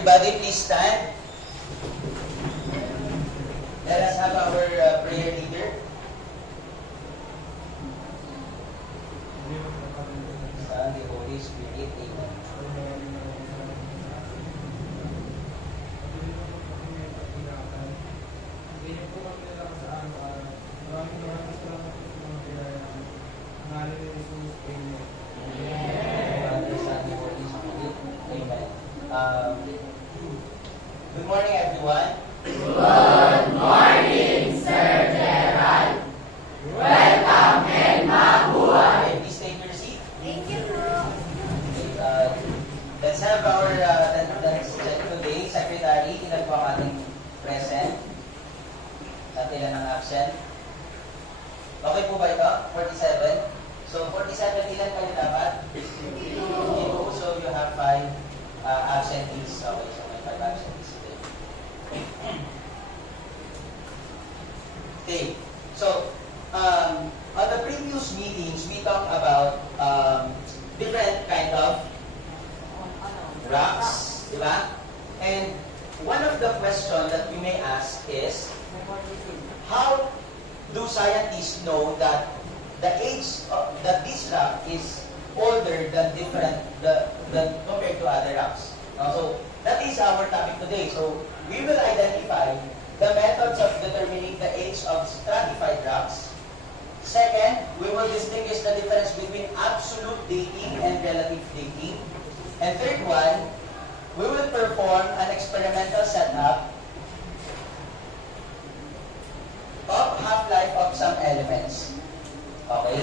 Everybody, please stand. Let us have our prayer leader. Son, the Holy Spirit, Amen. Good morning, everyone. Good morning, Sir Gerald. Welcome and mabuhay. Please take your seat. Thank you. Let's have our today, Secretary, ilan po ang ating present at ilan ang absent. Okay po ba ito? 47? So, 47, ilan kayo dapat? 2. So, you have 5 absentees. Okay, so may 5 absentees today. Okay, so, on the previous meetings, we talked about different kind of rocks, di ba? And one of the questions that we may ask is, how do scientists know that the age of that this rock is older than compared to other rocks? So that is our topic today. So we will identify the methods of determining the age of stratified rocks. Second, we will distinguish the difference between absolute dating and relative dating. And third one, we will perform an experimental setup of half-life of some elements. Okay?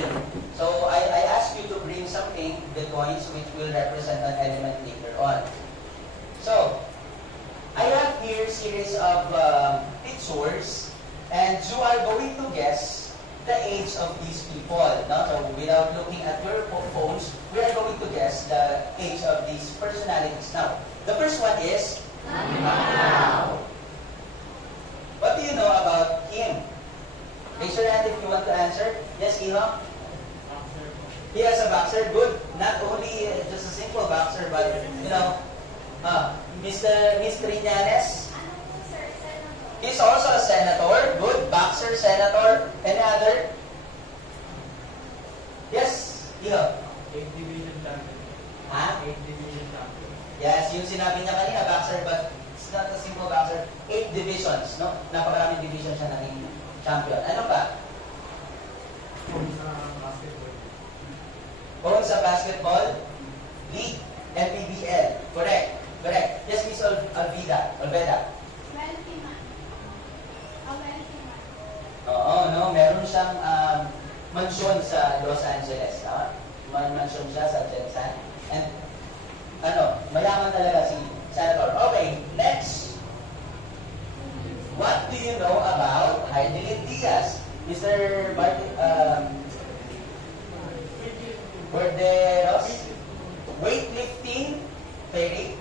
So, I ask you to bring something, the coins, which will represent an element later on. So, I have here a series of pictures, and you are going to guess the age of these people. No? So, without looking at your phones, we are going to guess the age of these personalities. Now, the first one is Wow. What do you know about him? Raise your hand if you want to answer. Yes, Iho? He is a boxer. Good. Not only just a simple boxer, but, you know, Mr. Trillanes? He's also a senator. Good. Boxer, senator. Any other? Yes, Iho? 8 division champion. Ha? 8 division champion. Yes, yung sinabi niya kanina, boxer, but it's not a simple boxer. 8 divisions, no? Napakaraming division siya naging champion. Ano pa? Kung sa basketball. Kung sa basketball, league, LPBL. Correct. Correct. Yes, Miss Alveda. Wealthy man. A wealthy man. Oo, no? Meron siyang mansyon sa Los Angeles. No? May mansyon siya sa Jensen. And, mayaman talaga si Senator. Okay, next. What do you know about Heidelin Diaz? Mr. Martin, Borderos? Weightlifting? Ferry?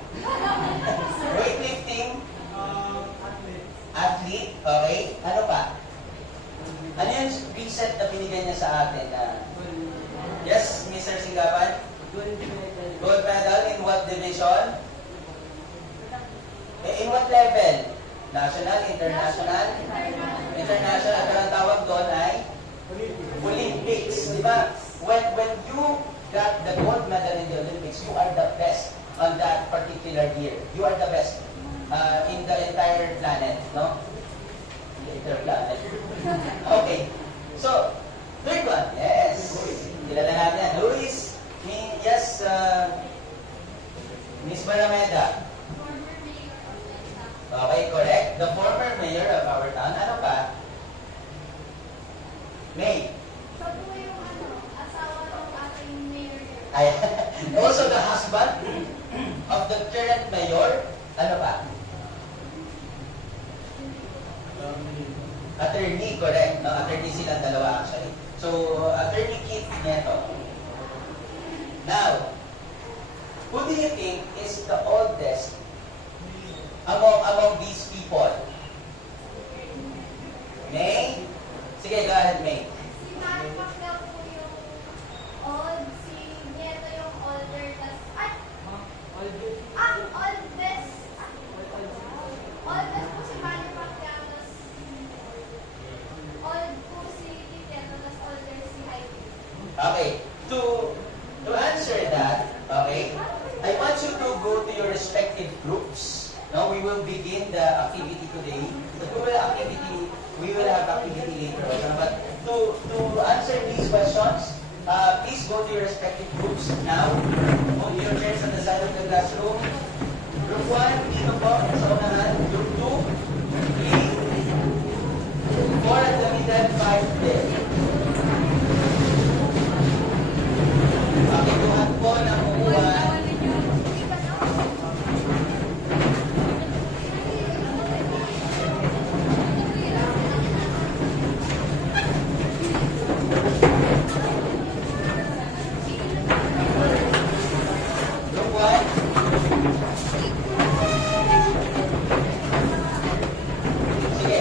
Weightlifting? Athlete? Okay. Ano pa? Ano yung recent na binigay niya sa atin? Yes, Mr. Singapan? Gold medal in what division? In what level? National, international? International. Ang tawag doon ay Olympics. Di ba? When you got the gold medal in the Olympics, you are the best on that particular year. You are the best in the entire planet, no? Entire planet. Okay. So, third one. Yes. Kilala natin yan. Luis. Yes. Miss Marameda. Okay, correct. The former mayor of our town. Ano pa? May. Siya po yung asawa ng ating mayor. Ay, also the husband of the current mayor. Ano pa? Attorney, correct. No, attorney silang dalawa actually. So, Attorney Kit Nieto. Now, who do you think is the oldest among these people? May? Sige, go ahead, May. Si Manny Pacquiao po yung old, si Nieto yung older, tas, oldest, Okay, to answer that, okay, I want you to go to your respective groups. Now we will begin the activity today. We will have activity later on. But to answer these questions, please go to your respective groups now. Hold your chairs on the side of the classroom. Group 1, dito po, sa unahan. Group 2, 3, 4 at the middle, 5 there. Pakituhan po ng umuwan. Group 1. Sige.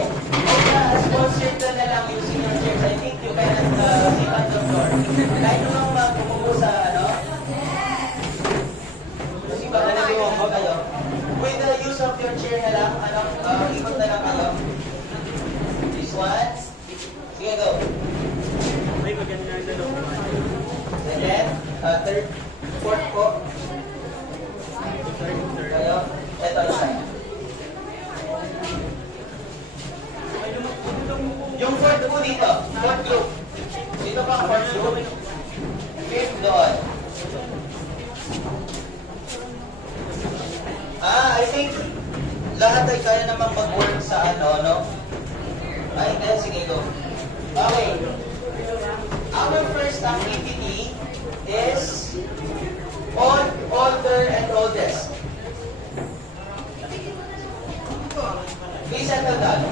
Small circle na lang using your chairs. I think you can sit on the floor. Kahit naman bumubo sa ano? Kasi ba naliliwang kayo? With the use of your chair na lang, ikot na lang kayo. This one. Sige, go. May maganda na dalawa. And then, third, fourth po. Kayo. Ito, isa. Yung fourth po dito. Fourth group. Dito pa ang fourth group. Fifth doon. I think lahat ay kaya namang mag-work sa ano, no? Ay, hindi. Sige, go. Okay. Our first activity is old, older, and oldest. Please settle down.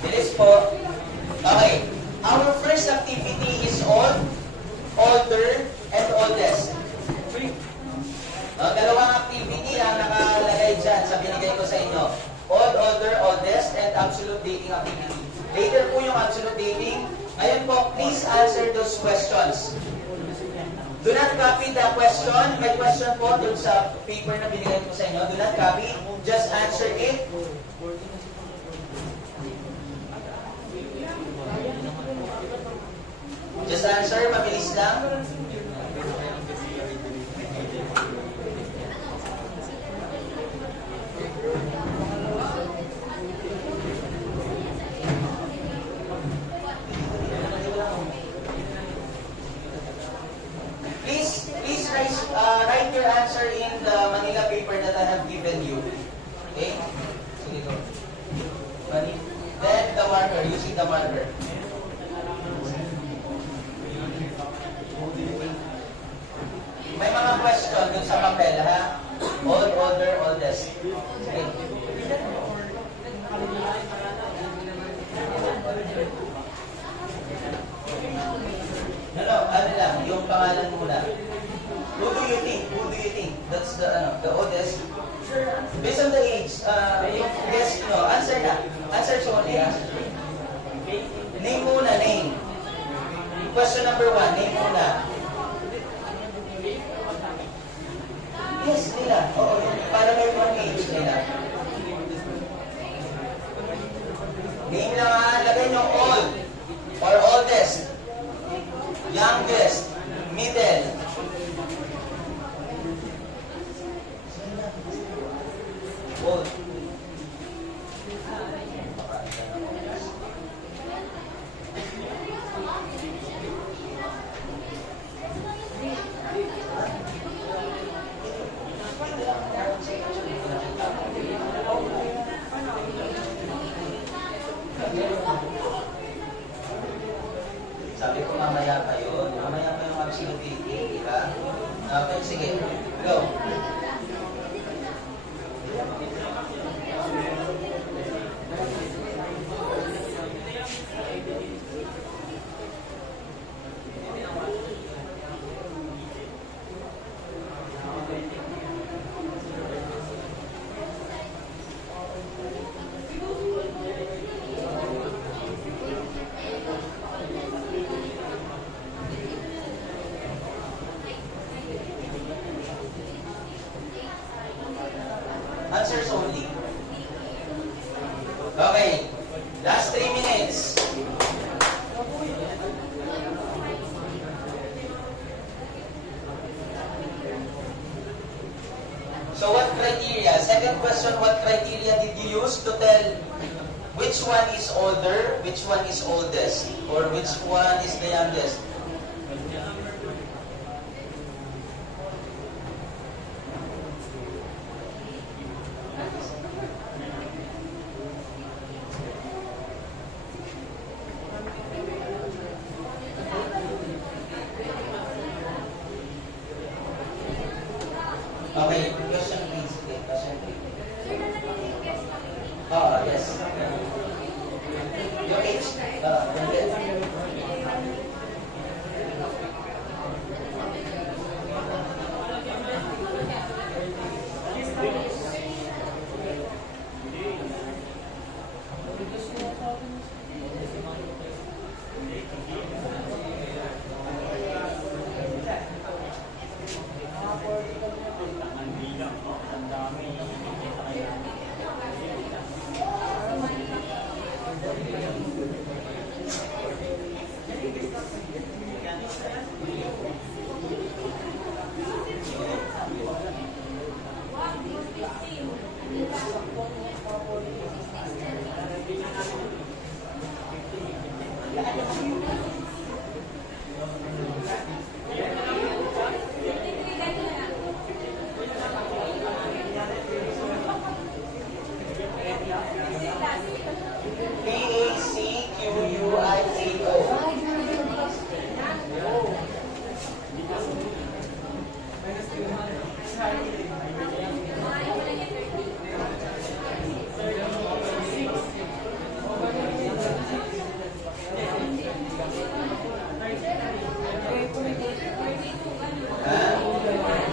Bilis po. Okay. Our first activity is old, older, and oldest. Dalawang activity ang nakalagay dyan sa binigay ko sa inyo. Old, older, oldest, and absolute dating activity. Later po yung absolute dating. Ngayon po, please answer those questions. Do not copy the question. May question po dun sa paper na binigay ko sa inyo. Do not copy. Just answer it. Just answer. Mabilis lang. Please write your answer in the Manila paper that I have given you. Okay? Sige go. Then the marker, using the marker. May mga question dun sa papel, ha? Old, older, oldest. Okay. No, ano lang, yung pangalan muna. Who do you think? Who do you think? That's the oldest. Based on the age, guess, answer na. Answer only, ha? Name muna, name. Question number 1, name muna. Yes, nila. Oo, para may one age nila. Name lang, ha? Lagay nyo old or oldest. Youngest, middle. Old. Sabi ko mamaya pa yun. Mamaya pa yung absolute dating, di ba? Okay, sige. Go. Okay. Last 3 minutes. So what criteria? Second question, what criteria did you use to tell which one is older, which one is oldest, or which one is the youngest? Okay, question please. Okay, question please. Oh, yes. Your age? Your age?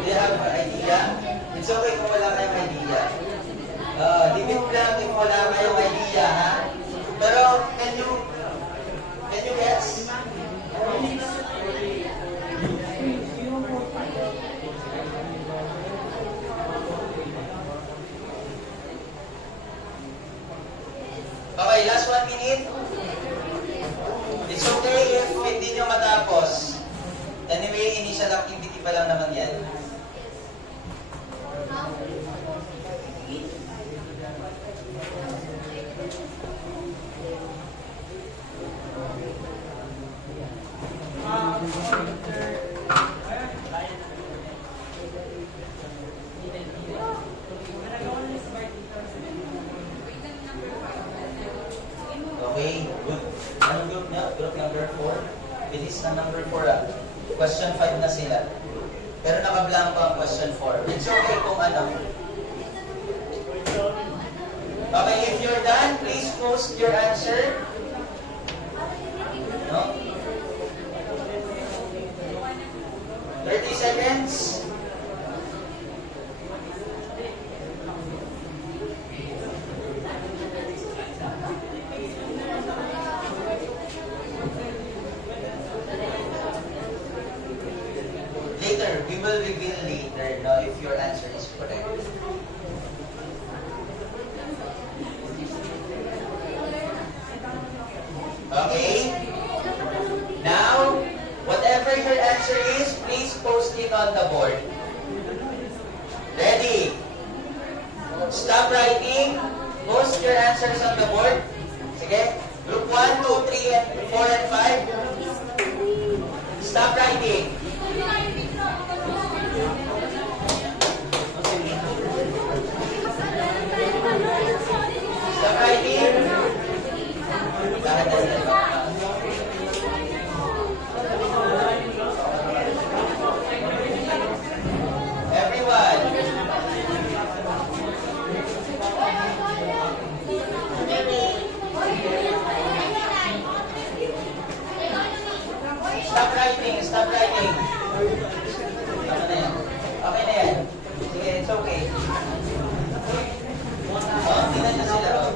Do you have an idea? It's okay kung wala kayong idea. Limit lang kung wala kayong idea, ha? Pero, can you guess? Okay, last 1 minute. It's okay if hindi nyo matapos. Anyway, initial activity pa lang naman yan. Okay, good. Anong group niya? Group number 4? Bilis na number 4 ah. Question 5 na sila. Pero nakablanko ang question 4. It's okay kung ano. Okay, if you're done, please post your answer. No? 30 seconds. Later, we will reveal later if your answer is correct. Okay? Now, whatever your answer is, please post it on the board. Ready? Stop writing. Post your answers on the board. Sige? Group 1, 2, 3, and 4, and 5. Stop writing. Stop writing. Everyone. Stop writing. Stop writing. Ano na yan? Okay na yan. Sige, it's okay. Oh, tingnan na sila. Oh.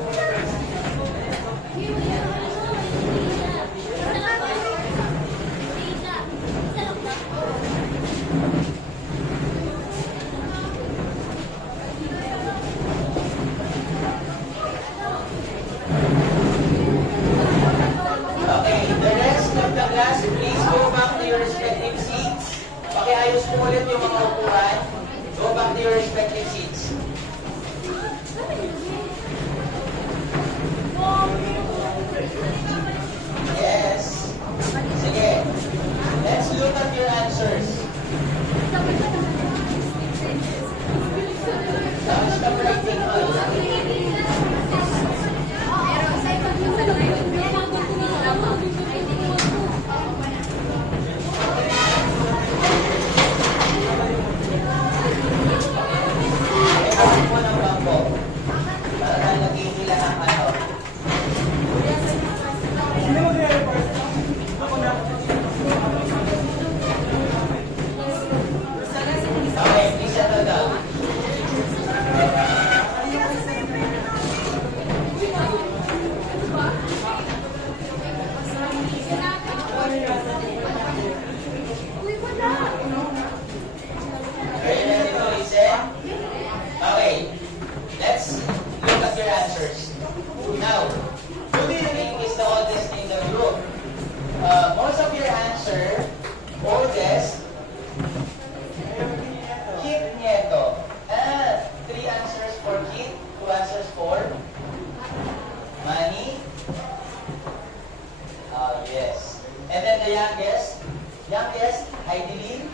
youngest? Youngest, Heidelin.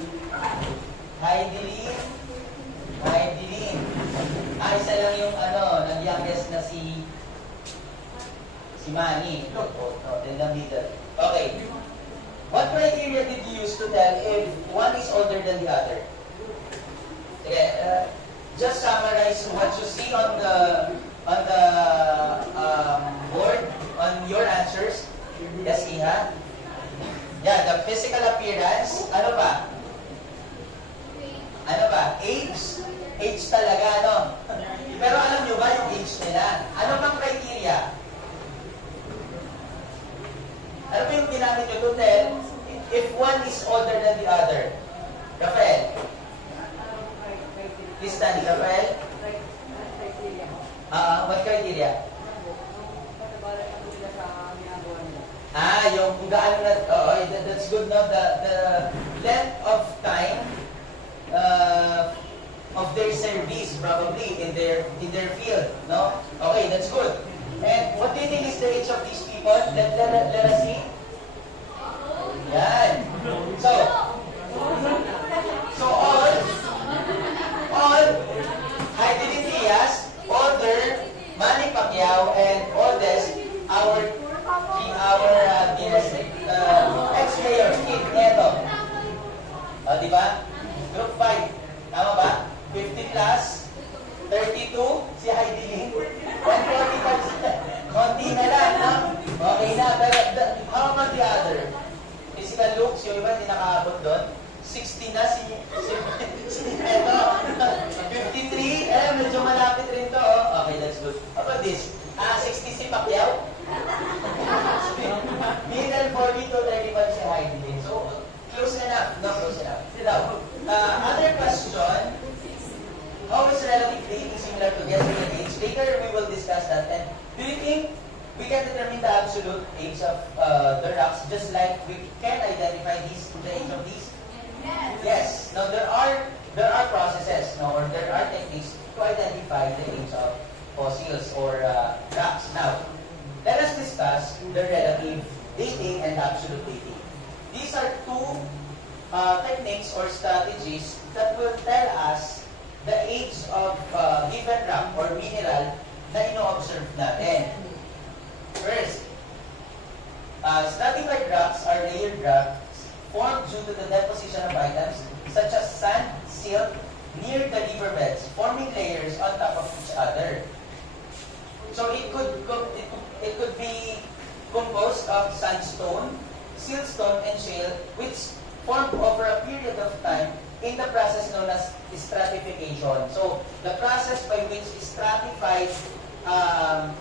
Heidelin. Heidelin. Isa lang yung nag-youngest na si Manny. No, in the middle. Okay. What criteria did you use to tell if one is older than the other? Okay, just summarize what you see on the board on your answers. Yes, Iha? Yeah, the physical appearance. Ano ba? Ano ba? Age? Age talaga, no? Pero alam nyo ba yung age nila? Ano bang criteria? Ano ba yung ginamit nyo to tell if one is older than the other? Rafael? Tristan, Rafael? What criteria? Yung kung gaano na, that's good, no? The length of time of their service, probably, in their field, no? Okay, that's good. And what do you think is the age of these people? Let us see. Yan. So all Heidelin Diaz, older, Manny Pacquiao, and oldest, our ex-mayor, Kid Nieto. Di ba? Group 5. Tama ba? 50 plus, 32, si Heidelin. 145, konti na lang, no? Okay na, pero how about the other? Physical looks, yung iba hindi nakaabot doon. 60 na si Nieto. 53, medyo malapit rin to. Oh. Okay, that's good. How about this? 60 si Pacquiao. Middle 42, 35 si Heidelin. So, close enough. No, close enough. Now, other question. How is relative dating similar to guessing the age? Later, we will discuss that. And do you think we can determine the absolute age of the rocks just like we can identify the age of these? Yes. Now, there are processes, no, or there are techniques to identify the age of fossils or rocks. Now, let us discuss the relative dating and absolute dating. These are two techniques or strategies that will tell us the age of given rock or mineral na ino-observe natin. First, stratified rocks are layered rocks formed due to the deposition of items such as sand, silt, near the riverbeds, forming layers on top of each other. So it could be composed of sandstone, siltstone, and shale, which formed over a period of time in the process known as stratification. So the process by which stratified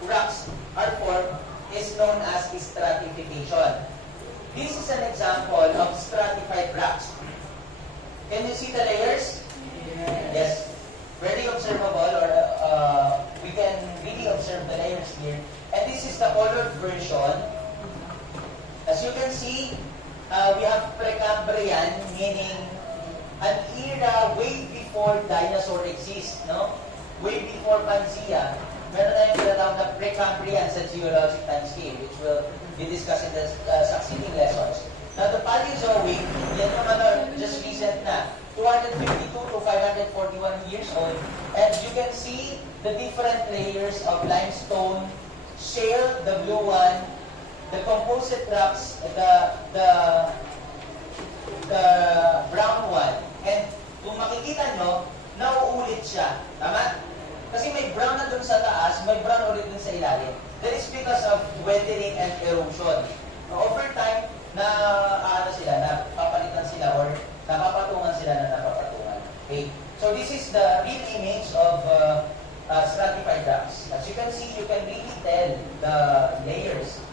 rocks are formed is known as stratification. This is an example of stratified rocks. Can you see the layers? Yes. Very observable, or we can really observe the layers here. And this is the colored version. As you can see, we have Precambrian, meaning an era way before dinosaur exists, no? Way before Pangaea. Meron tayong tinatawag na Precambrian sa geologic time scale, which will be discussed in the succeeding lessons. Now, the Paleozoic, yan naman just recent na, 252 to 541 years old. And you can see the different layers of limestone, shale, the blue one, the composite rocks, the brown one. And kung makikita nyo, nauulit siya. Tama? Kasi may brown na dun sa taas, may brown ulit dun sa ilalim. That is because of weathering and erosion. Over time, napapalitan sila or napapatungan sila na napapatungan. Okay? So this is the real image of stratified rocks. As you can see, you can really tell the layers.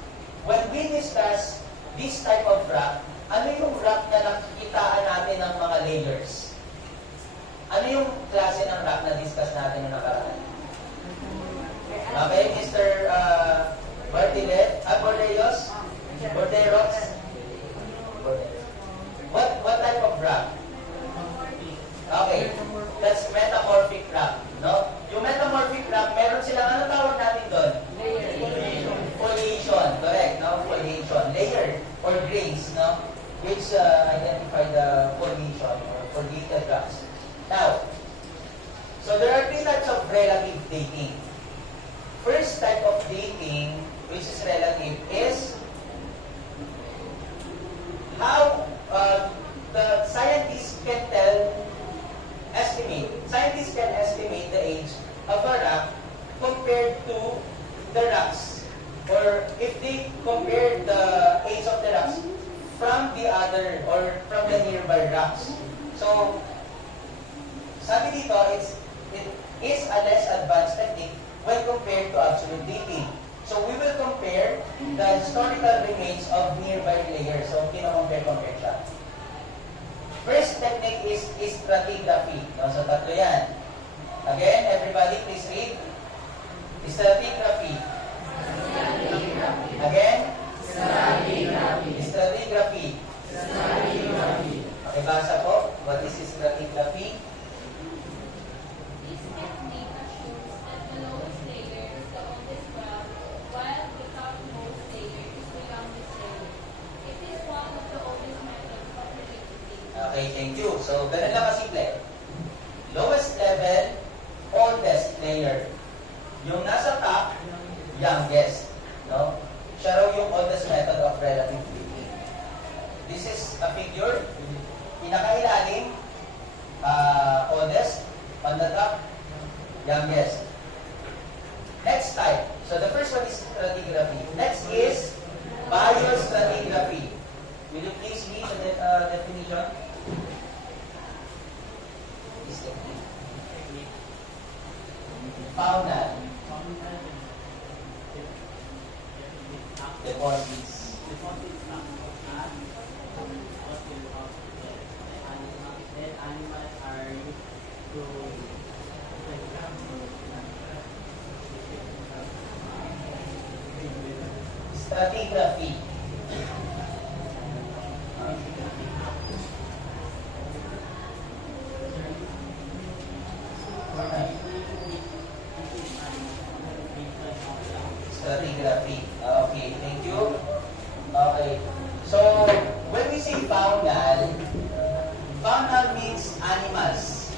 When we discuss this type of rock, ano yung rock na nakikitaan natin ng mga layers? Ano yung klase ng rock na discuss natin noong nakaraan? Okay, Mr. Borderos? Borderos? What type of rock? Okay, that's metamorphic rock, no? Yung metamorphic rock, meron silang, ano tawag natin doon? Foliation, correct, no? Foliation, layer or grains, no? which identify the formation or formated rocks. Now, so there are three types of relative dating. First type of dating, which is relative, is how the scientists can estimate the age of a rock compared to the rocks, or if they compare the age of the rocks from the other or from the nearby rocks. So, sabi dito, it is a less advanced technique when compared to absolute dating. So, we will compare the historical remains of nearby layers. So, kino-compare siya. First technique is stratigraphy. No? So, tatlo yan. Again, everybody please read. Stratigraphy. Again? Stratigraphy. Pakibasa po. What is stratigraphy? This technique assumes that the lowest layer is the oldest rock, while the topmost layer is the youngest layer. It is one of the oldest methods of predicting. Okay, thank you. So, ganun lang kasimple. Lowest level, oldest layer. Yung nasa top, youngest. No? Siya raw yung oldest method of relative dating. This is a figure. Pinakailalim, oldest. On the top, youngest. Next type. So, the first one is stratigraphy. Next is biostratigraphy. Will you please read the definition? This technique. Fauna. Deposits. Animals are used to Stratigraphy. Stratigraphy. Okay, thank you. Okay. So, when we say faunal, faunal means animals.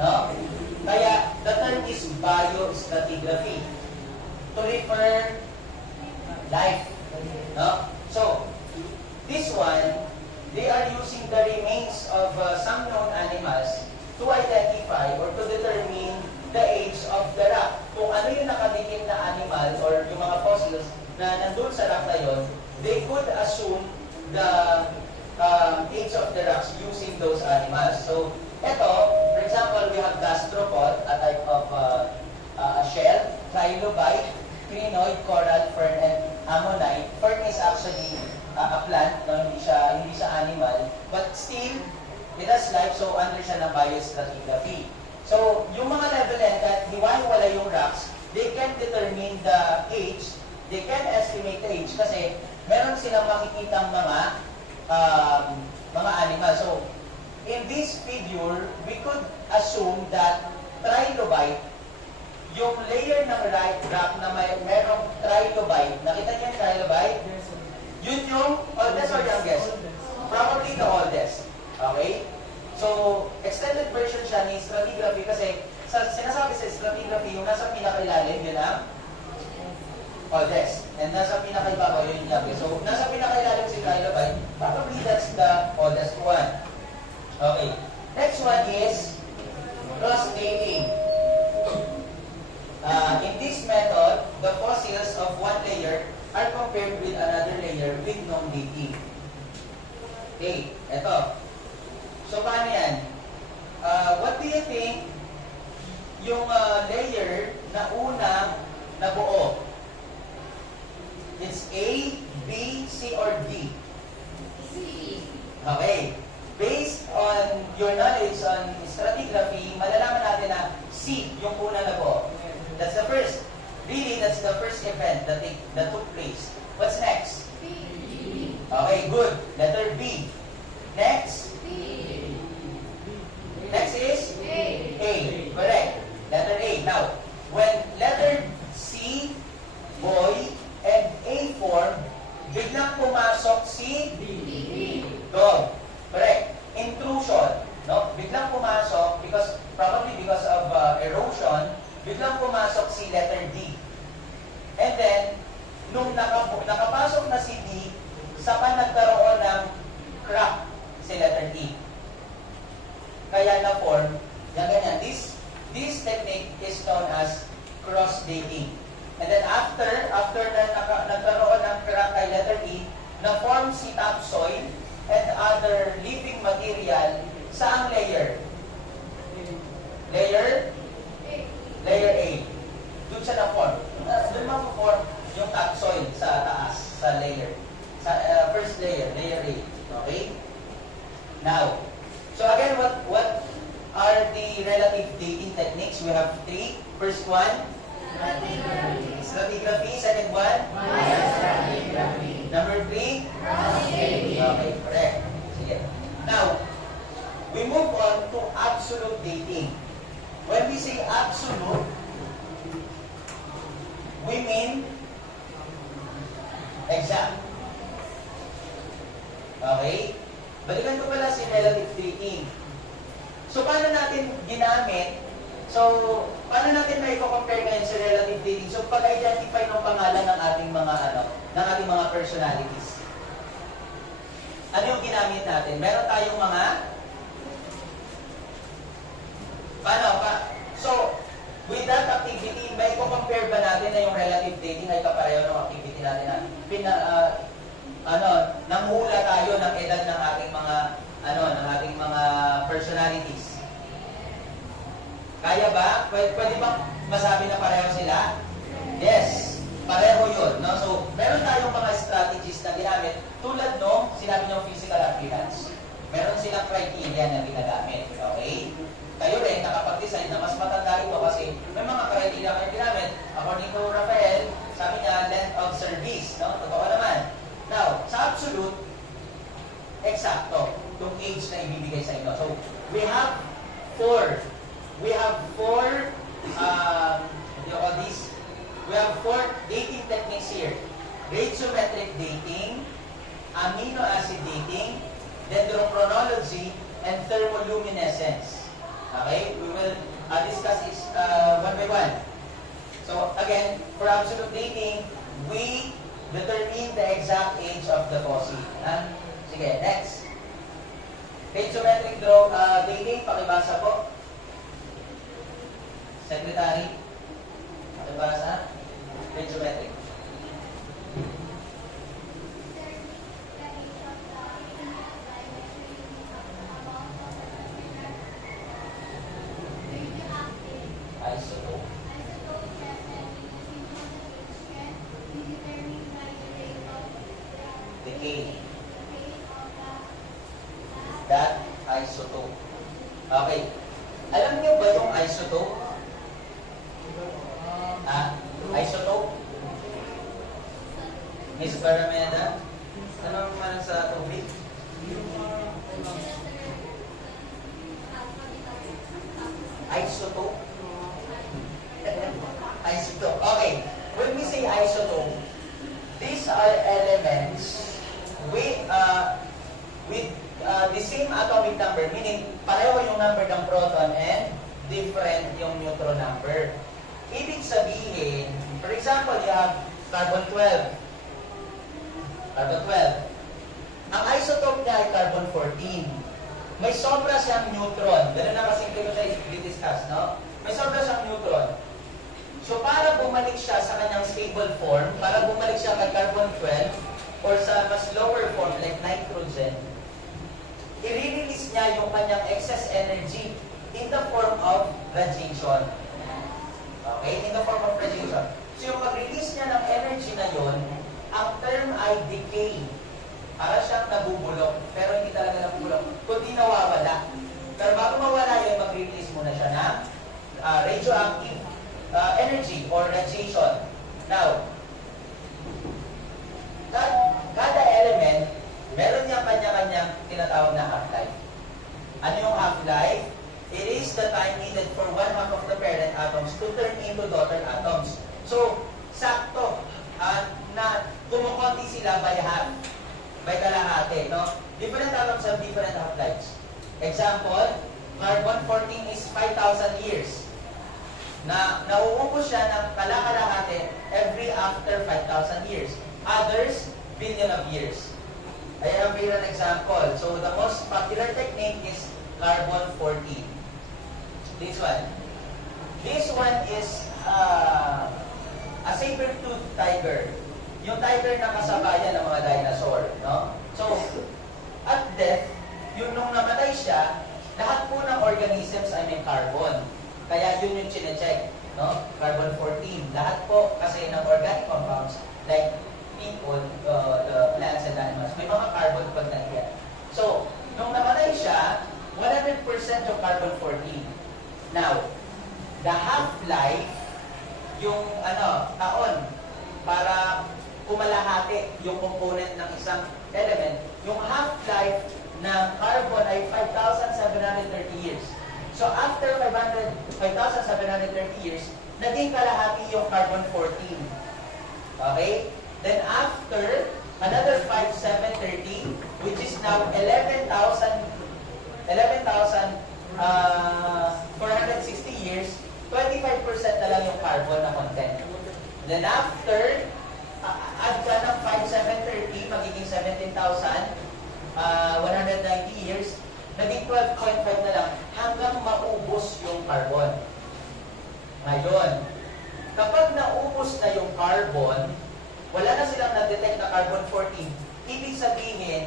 No? Kaya, the term is biostratigraphy to refer life. No? So, this one, they are using the remains of some known animals to identify or to determine the age of the rock. Kung ano yung nakadikit na animal or yung mga fossils na nandun sa rock na yun, they could assume the age of the rocks using those animals. So, ito, for example, we have gastropod, a type of a shell, trilobite, crinoid, coral, fern, and ammonite. Fern is actually a plant, no? hindi siya animal, but still, it has life, so under siya ng biostratigraphy. So, yung mga level and that hiwa-hiwala yung rocks, they can determine the age, they can estimate the age kasi meron silang makikitang mga animal. So, in this figure, we could assume that trilobite, yung layer ng rock na merong trilobite, nakita niyo yung trilobite? Yun yung oldest or youngest? Probably the oldest. Okay? So, extended version siya ni stratigraphy kasi sinasabi sa stratigraphy, yung nasa pinakailalim, yun ang oldest. And nasa pinakaibabaw, yun yung youngest. So, nasa pinakailalim si trilobite, probably that's the oldest one. Okay. Next one is cross-dating. In this method, the fossils of one layer are compared with another layer with known dating. Okay, eto. So, paano yan? What do you think yung layer na unang nabuo? It's A, B, C, or D? C. Okay. Based on your knowledge on stratigraphy, malalaman natin na C yung unang nabuo. That's the first. Really, that's the first event that took place. What's next? B. Okay, good. Letter B. Next? B. Next is? A. A. Correct. Letter A. Now, when letter C, boy, and A form, biglang pumasok si D. nung nakapasok na si D, saka nagkaroon ng crack si letter E. Kaya na-form, yan ganyan. This technique is known as cross-dating. And then after na nagkaroon ng crack kay letter E, na-form si topsoil and other living material sa ang layer? Layer A. Doon siya na-form. Doon ma-form yung topsoil sa taas, sa layer. Sa first layer, layer A. Okay? Now, so again, what are the relative dating techniques? We have three. First one, stratigraphy. Second one, number three, okay, correct. Sige. Now, we move on to absolute dating. When we say absolute, we mean exact. Okay? Balikan ko pala si relative dating. So, paano natin ginamit? So, paano natin may compare ngayon sa relative dating? So, pag-identify ng pangalan ng ating mga personalities. Ano yung ginamit natin? Meron tayong mga So, with that activity, may compare ba natin na yung relative dating ay kapareho ng activity natin na nanghula tayo ng edad ng ating mga personalities? Kaya ba? Pwede bang masabi na pareho sila? Yes, pareho yun. No? So, meron tayong mga strategies na ginamit tulad nung sinabi nyo physical appearance. Meron silang criteria na ginagamit. Okay? Kayo rin, nakapag-design na mas matanda ito kasi may mga criteria kayo ginamit. According to Rafael, sabi niya, length of service. No? Totoo naman. Now, sa absolute, eksakto itong age na ibibigay sa inyo. So, we have four dating techniques here. Radiometric dating, amino acid dating, dendrochronology, and thermoluminescence. Okay? We will discuss this one by one. So, again, for absolute dating, we determine the exact age of the fossil. Sige, next. Radiometric dating, pakibasa po. Secretary, pakibasa. Radiometric. Isotope. Decay. That isotope. Okay. Alam niyo ba yung isotope? Isotope? Miss Parameda? Ano naman sa tubig? Isotope? Isotope. Okay. When we say isotope, these are elements with the same atomic number, meaning pareho yung number ng proton and different yung neutron number. Ibig sabihin, for example, you have carbon 12. Carbon 12. Ang isotope niya ay carbon 14. May sobra siyang neutron. Ganun na kasi ko siya i-discuss, no? May sobra siyang neutron. So, para bumalik siya sa kanyang stable form, para bumalik siya kay carbon 12, or sa mas lower form like nitrogen, i-release niya yung kanyang excess energy in the form of radiation. Okay? In the form of radiation. So, yung mag-release niya ng energy na yon, ang term ay decay. Para siyang nabubulok, pero hindi talaga nabubulok, kundi nawawala. Pero bago mawala yun, mag-release muna siya ng radioactive energy or radiation. Now, kada element, meron niyang kanya-kanyang tinatawag na half-life. Ano yung half-life? It is the time needed for one half of the parent atoms to turn into daughter atoms. So, sakto na kumukonti sila by half, by kalahati, no? Different atoms have different half-lives. Example, carbon 14 is 5,000 years. Na nauubos siya ng kalahati every after 5,000 years. Others, billion of years. Ayan ang bilang example. So, the most popular technique is carbon-14. This one. This one is a saber-tooth tiger. Yung tiger na kasabayan ng mga dinosaur. No? So, at death, yung nung namatay siya, lahat po ng organisms ay may carbon. Kaya yun yung chinecheck. No? Carbon-14. Lahat po kasi ng organic compounds, like people, the plants and animals, may mga carbon pag nandiyan. So, nung namatay siya, 100% yung carbon-14. Now, the half-life, yung taon, para kumalahati yung component ng isang element, yung half-life ng carbon ay 5,730 years. So, after 5,730 years, naging kalahati yung carbon-14. Okay? Then after another 5,730, which is now 11,460 years, 25% na lang yung carbon na content. Then after, add ka ng 5,730, magiging 17,190 years, naging 12.5 na lang hanggang maubos yung carbon. Ngayon, kapag naubos na yung carbon, wala na silang na-detect na carbon-14. Ibig sabihin,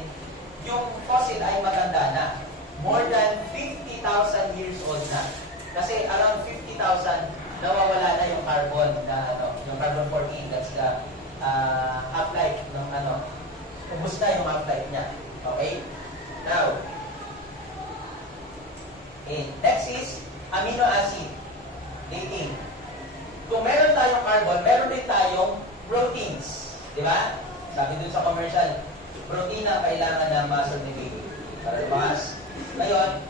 yung fossil ay matanda na. More than 50,000 years old na. Kasi around 50,000, nawawala na yung carbon na yung carbon-14. That's the half-life ng ubos na yung half-life niya. Okay? Now, okay. Next is amino acid dating. Kung meron tayong carbon, meron din tayong proteins. Di ba? Sabi dun sa commercial, protein ang kailangan ng muscle ni baby. Para lumakas. Ngayon,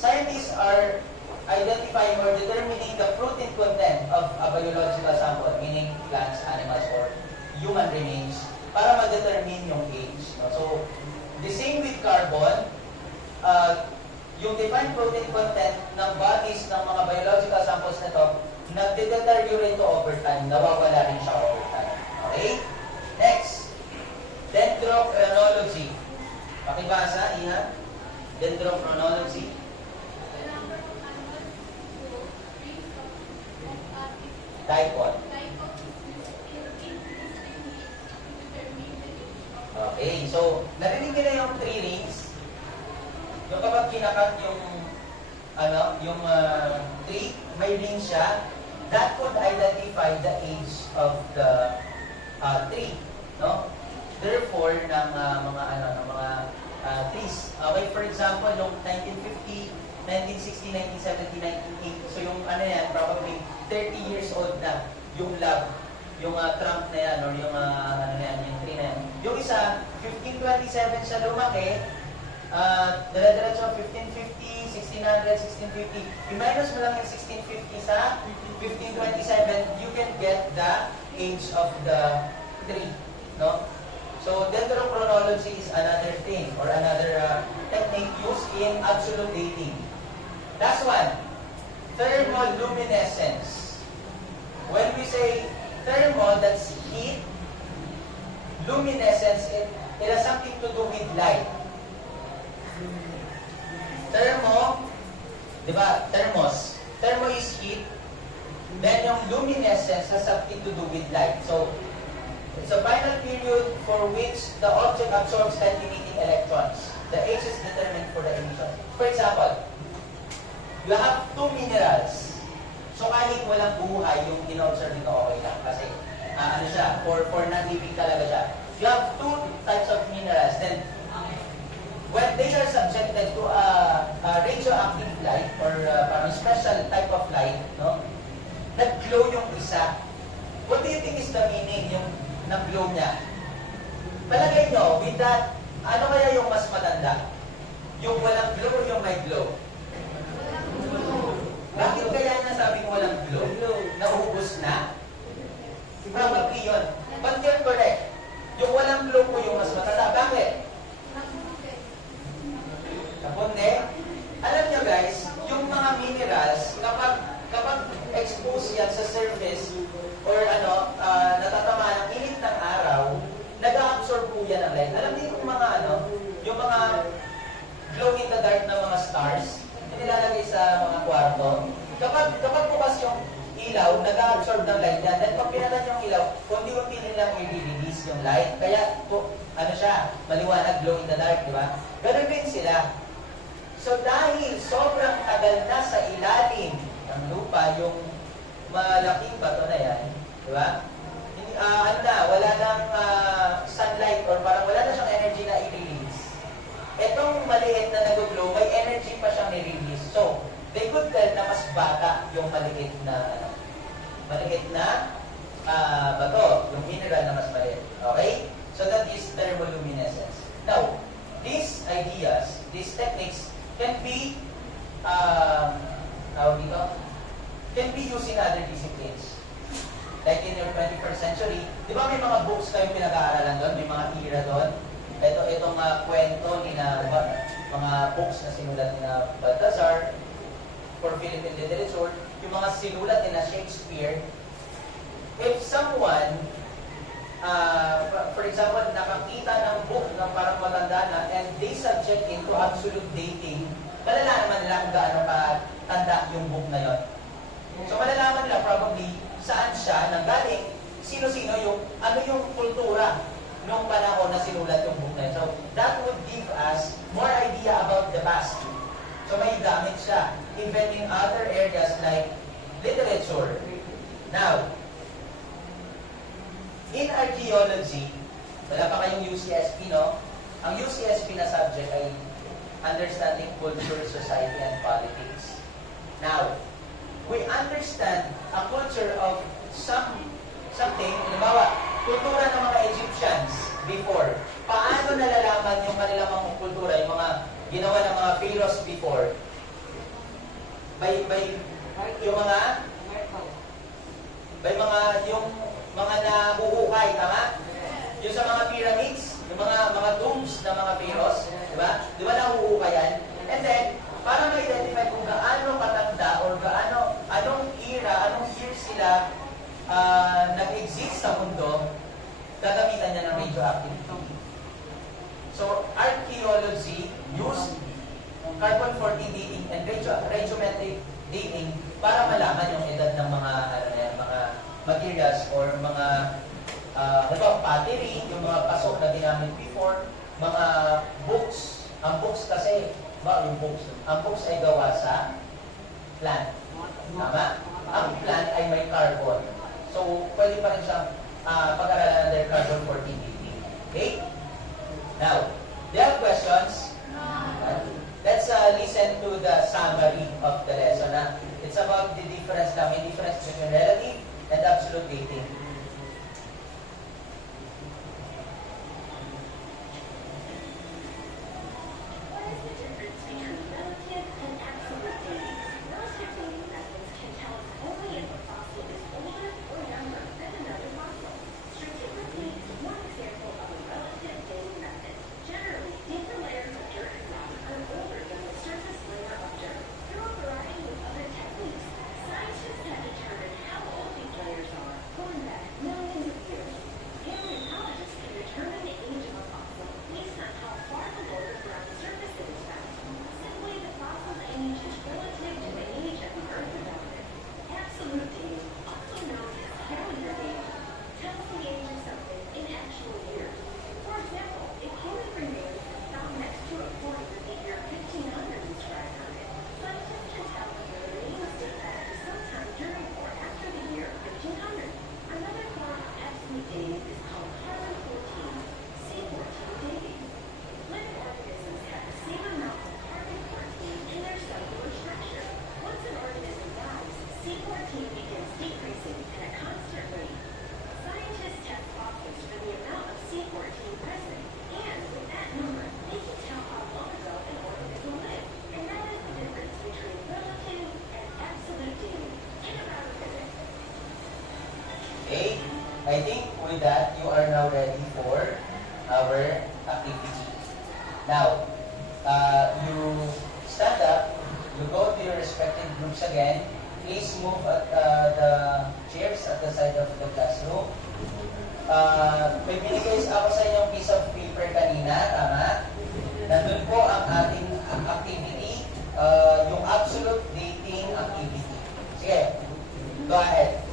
scientists are identifying or determining the protein content of a biological sample, meaning plants, animals, or human remains, para ma-determine yung age. So, the same with carbon, yung defined protein content ng bodies ng mga biological samples na ito, nagde-deteriorate over time, nawawala rin siya over time. Okay? Next, dendrochronology. Pakibasa, Iha. Dendrochronology. The number of animals who brings of Dipole. dipole is used in this technique to determine the age of Okay, so, narinig nila yung 3 rings. Yung kapag kinakat yung tree, may ring siya, that could identify the age of the tree, no? Therefore, ng mga trees. Okay, for example, yung 1950, 1960, 1970, 1980, so yung probably 30 years old na yung lab, yung trunk na yan, or yung yung tree na yan. Yung isa, 1527 siya lumaki, dala-diretso 1550, 1600, 1650. I-minus mo lang yung 1650 sa 1527, you can get the age of the tree. No? So, dendrochronology is another thing or another technique used in absolute dating. Last one, thermoluminescence. When we say thermal, that's heat. Luminescence, it has something to do with light. Thermo, di ba? Thermos. Thermo is heat. Then yung luminescence has something to do with light. So, it's a final period for which the object absorbs light-emitting electrons. The age is determined for the emission. For example, you have 2 minerals. So, kahit walang buhay, yung in-observe nito okay lang. Kasi, for non-living talaga siya. You have 2 types of minerals. Then, when they are subjected to a radioactive light or parang special type of light, no, nag-glow yung isa. What do you think is the meaning yung nag-glow niya? Palagay nyo, with that, ano kaya yung mas matanda? Yung walang glow o yung may glow? Bakit kaya nasabing walang glow? Naubos na? Probably yun. But you're correct. Yung walang glow po yung mas matanda. Bakit? Napunde. Alam nyo guys, yung mga minerals, yan sa surface or natatamaan ng init ng araw, nag-absorb po yan ng light. Alam niyo yung mga yung mga glow in the dark na mga stars na nilalagay sa mga kwarto. Kapag bukas yung ilaw, nag-absorb ng light yan. Then pag pinatan yung ilaw, unti-unti nilang i-release yung light. Kaya siya, maliwanag, glow in the dark, di ba? Ganun din sila. So dahil sobrang tagal na sa ilalim ng lupa yung malaking bato na yan, di ba? Wala nang sunlight or parang wala na siyang energy na i-release. Etong maliit na nag-glow, may energy pa siyang i-release. So, they could tell na mas bata yung maliit na bato, yung mineral na mas maliit. Okay? So that is thermoluminescence. Now, these ideas, these techniques can be used in other disciplines. Like in your 21st century, di ba may mga books kayong pinag-aaralan doon, may mga tira doon? Itong kwento mga books na sinulat ni Balthazar for Philippine literature, yung mga sinulat ni Shakespeare. If someone, for example, nakakita ng book na parang matanda na and they subject into absolute dating, malalaman nila kung gaano katanda yung book na yon. So malalaman nila probably saan siya nanggaling, sino-sino yung kultura nung panahon na sinulat yung book na yun. So that would give us more idea about the past. So may gamit siya even in other areas like literature. Now, in archaeology, wala pa kayong UCSP, no? Ang UCSP na subject ay Understanding Culture, Society, and Politics. Now, we understand a culture of something, halimbawa, kultura ng mga Egyptians before. Paano nalalaman yung kanilang mga kultura, yung mga ginawa ng mga pharaohs before? Yung mga nahuhukay, tama? Yung sa mga pyramids, yung mga tombs ng mga pharaohs, di ba? Di ba nahuhukay yan? And then, para ma-identify kung gaano katanda or anong year sila nag-exist sa mundo, gagamitan niya ng radioactivity. So, archaeology used carbon-14 dating and radiometric dating para malaman yung edad ng mga materials or mga pottery, yung mga pasok na ginamit before, mga books. Ang books kasi, ang books ay gawa sa plant. Tama? Ang plant ay may carbon. So, pwede pa rin siyang pag-aralan under carbon-14 dating. Okay? Now, do you have questions? Let's listen to the summary of the lesson. It's about the difference between relative and absolute dating. What is the difference between relative and absolute dating? Relative dating methods can tell us only if a fossil is older or younger than another fossil. Stratigraphy is one example of a relative dating method. Generally, deeper layers of dirt and rock are older than the surface layer of dirt. Through a variety of other techniques, scientists have determined how old these layers are, going back millions of years. Paleontologists can determine the age of a fossil based on how far below the ground surface it is found. Simply, the fossil's age is relative to the age of the earth around it. Absolute dating, also known as calendar dating, tells the age of something in actual years. For example, if human remains are found next to a coin with the year 1500 inscribed on it, scientists can tell if the remains date back to sometime during or after the year 1500. Another form of absolute dating is called carbon-14, C14 dating. Living organisms have the same amount of carbon-14 in their cellular structure. Once an organism dies, C14 begins decreasing at a constant rate. Scientists test fossils for the amount of C14 present, and with that number, they can tell how long ago an organism lived. And that is the difference between relative and absolute dating. In about a minute. Okay? I think with that, you are now ready for our activity. Now, you stand up, you go to your respective groups again, please move at the chairs at the side of the classroom. May binigay ako sa inyong piece of paper kanina, tama? Nandun po ang ating activity, yung absolute dating activity. Sige, go ahead.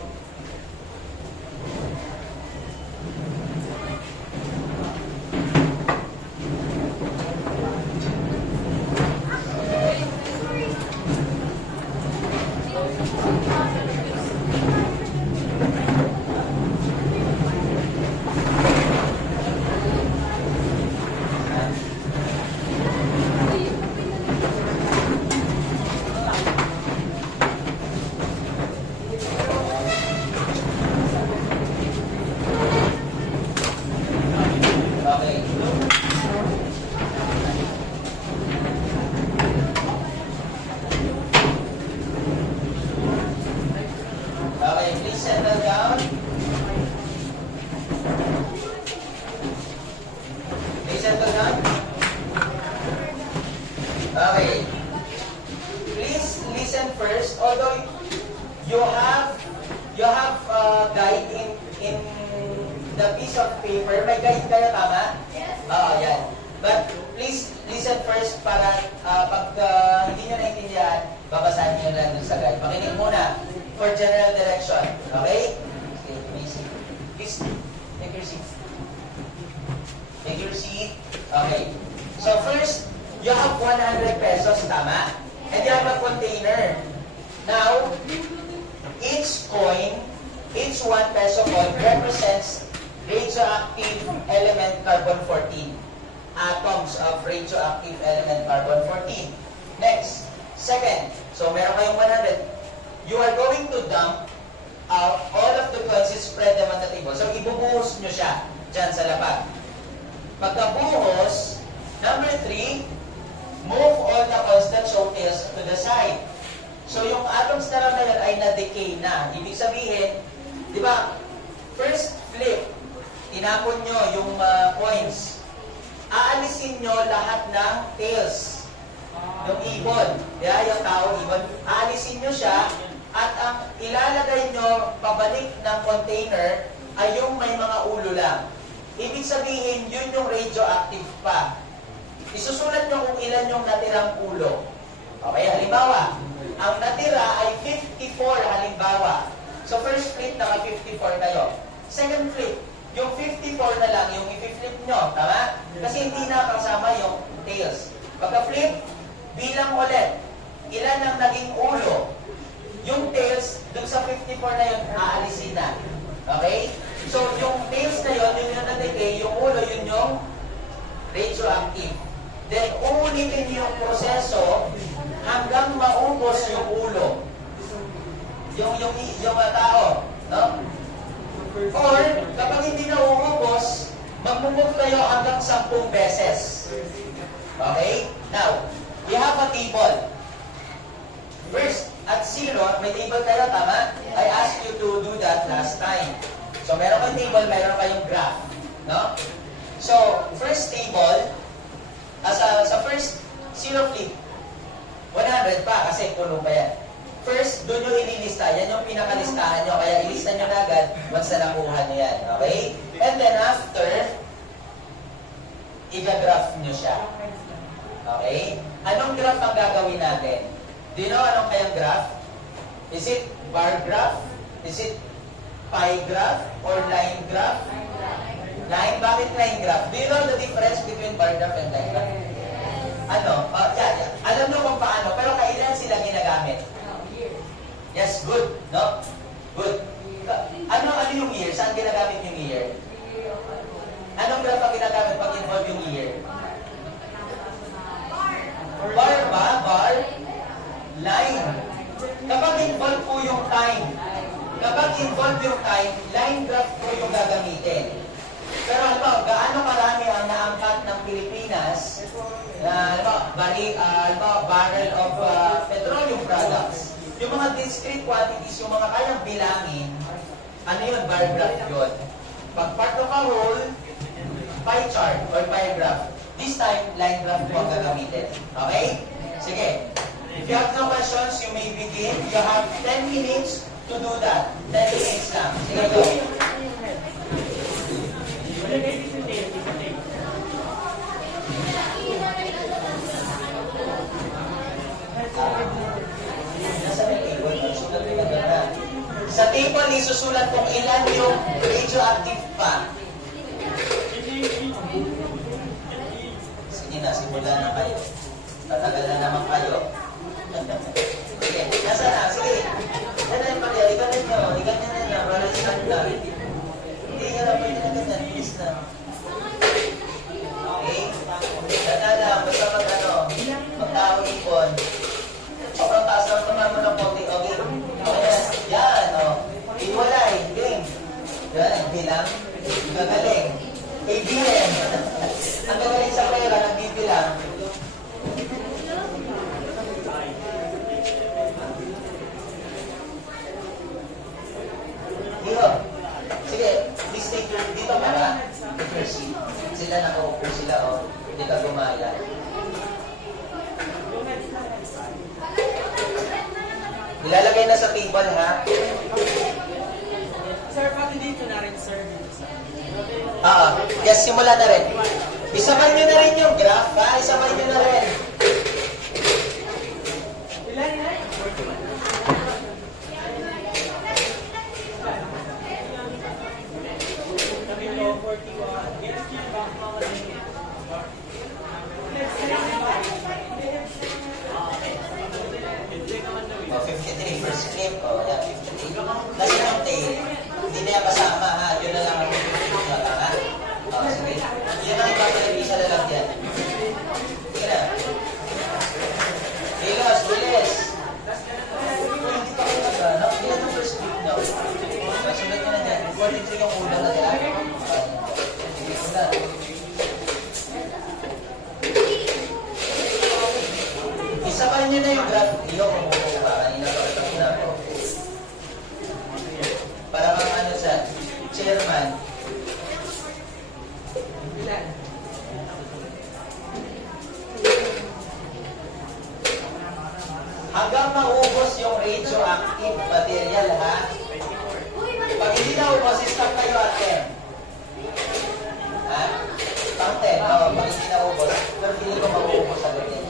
Okay. Okay, please settle down. Please settle down. Okay. Please listen first. Although you have guide in the piece of paper. May guide kayo, tama? Yes. Oo, yan. But please listen first para pag hindi nyo naintindihan, babasahin nyo lang dun sa guide. Makinig muna for general direction. Okay? Okay, may seat. Please, take your seat. Take your seat. Okay. So first, you have 100 pesos, tama? And you have a container. Now, each coin, each 1 peso coin represents radioactive element carbon-14. Atoms of radioactive element carbon-14. Next, second, so meron kayong 100. You are going to dump out all of the coins and spread them on the table. So, ibubuhos nyo siya dyan sa lapag. Pagkabuhos, number 3, move all the coins that show tails to the side. So, yung atoms na lang na yun ay na-decay na. Ibig sabihin, di ba, first flip, tinapon nyo yung coins. Aalisin nyo lahat ng tails. Yung ibon. Kaya yung tao, ibon. Aalisin nyo siya at ang ilalagay nyo pabalik ng container ay yung may mga ulo lang. Ibig sabihin, yun yung radioactive pa. Isusulat nyo kung ilan yung natirang ulo. Okay, halimbawa, ang natira ay 54 halimbawa. So first flip, naka 54 kayo. Second flip, yung 54 na lang yung i-flip nyo, tama? Kasi hindi na kasama yung tails. Pagka-flip, bilang ulit. Ilan ang naging ulo? Yung tails, dun sa 54 na yun, aalisin na. Okay? So, yung tails na yun, yun yung na-decay, yung ulo, yun yung radioactive. Then, uulitin yung proseso hanggang maubos yung ulo. Yung tao. No? Or, kapag hindi na uubos, mag-move kayo hanggang 10 beses. Okay? Now, we have a table. First, at 0, may table kayo, tama? I asked you to do that last time. So, meron kayong table, meron kayong graph. No? So, first table, sa first 0 flip, 100 pa kasi puno pa yan. First, doon nyo ililista. Yan yung pinakalistahan nyo. Kaya ilista nyo na agad once na nakuha nyo yan. Okay? And then after, i-graph nyo siya. Okay? Anong graph ang gagawin natin? Do you know anong kayang graph? Is it bar graph? Is it pie graph? Or line graph? Line? Bakit line graph? Do you know the difference between bar graph and line graph? Ano? Yeah. Alam nyo kung paano, pero kailan sila ginagamit? Yes, good. No? Good. Ano yung year? Saan ginagamit yung year? Anong graph ang ginagamit pag involve yung year? Bar ba? Bar? Line. Kapag involve po yung time, line graph po yung gagamitin. Pero halimbawa, gaano marami ang naangkat ng Pilipinas na barrel of petroleum products. Yung mga discrete quantities, yung mga kayang bilangin, ano yun? Bar graph yun. Pag part of a whole, pie chart or pie graph. This time, line graph po ang gagamitin. Okay? Sige. If you have no questions, you may begin. You have 10 minutes to do that. 10 minutes lang. Sige, go. Nasa may table, susulat mo na ganda. Sa table, isusulat kung ilan yung radioactive pa. Sige na, simulan na kayo. Tatagal na naman kayo. Sige, nasa na? Sige. Yan na yung Maria, ikanin nyo. Ikanin na na, para standard. Hindi nga na pwede na ganyan. Please na. Okay? Tandaan, basta mag-tawag ipon. Sobrang taas lang naman mo ng konti. Okay? Okay na. Yan, o. Iwalay. Game. Yan, bilang. Gagaling. ABM. Ang gagaling sa pera, nagbibilang. Dito. Sige, please take your, dito para. Take your seat. Sila naka-offer sila, o. Hindi ka gumaya. Ilalagay na sa table, ha? Sir, pati dito na rin, sir. Yes, simula na rin. Isabay nyo na rin yung graph, ha? Isabay nyo na rin. Ilan? Kami lo, 41. Yes, keep back, mga O, 53 first clip. O, yan, 53. Kasi yung tail, hindi na yan kasama, ha? Yun na lang ang pinag-usapan, ha? O, sige. Yun ang ipapalagisa na lang yan. Sige na. Hilos, bilis. Uy, hindi pa kayo nag-ano. Ilan yung first clip nyo? Sulat nyo na dyan. 43 yung ulang na dyan. Sige, ulang. Isabay nyo na yung graph. Iyo, kung ba? Kanina pa ito na ako. Para kang ano sa chairman. Hanggang maubos yung radioactive material, ha? Pag hindi na ubos, stop kayo at 10. Ha? Pang 10, oo. Pag hindi na ubos, pero hindi ko mauubos sa ganyan.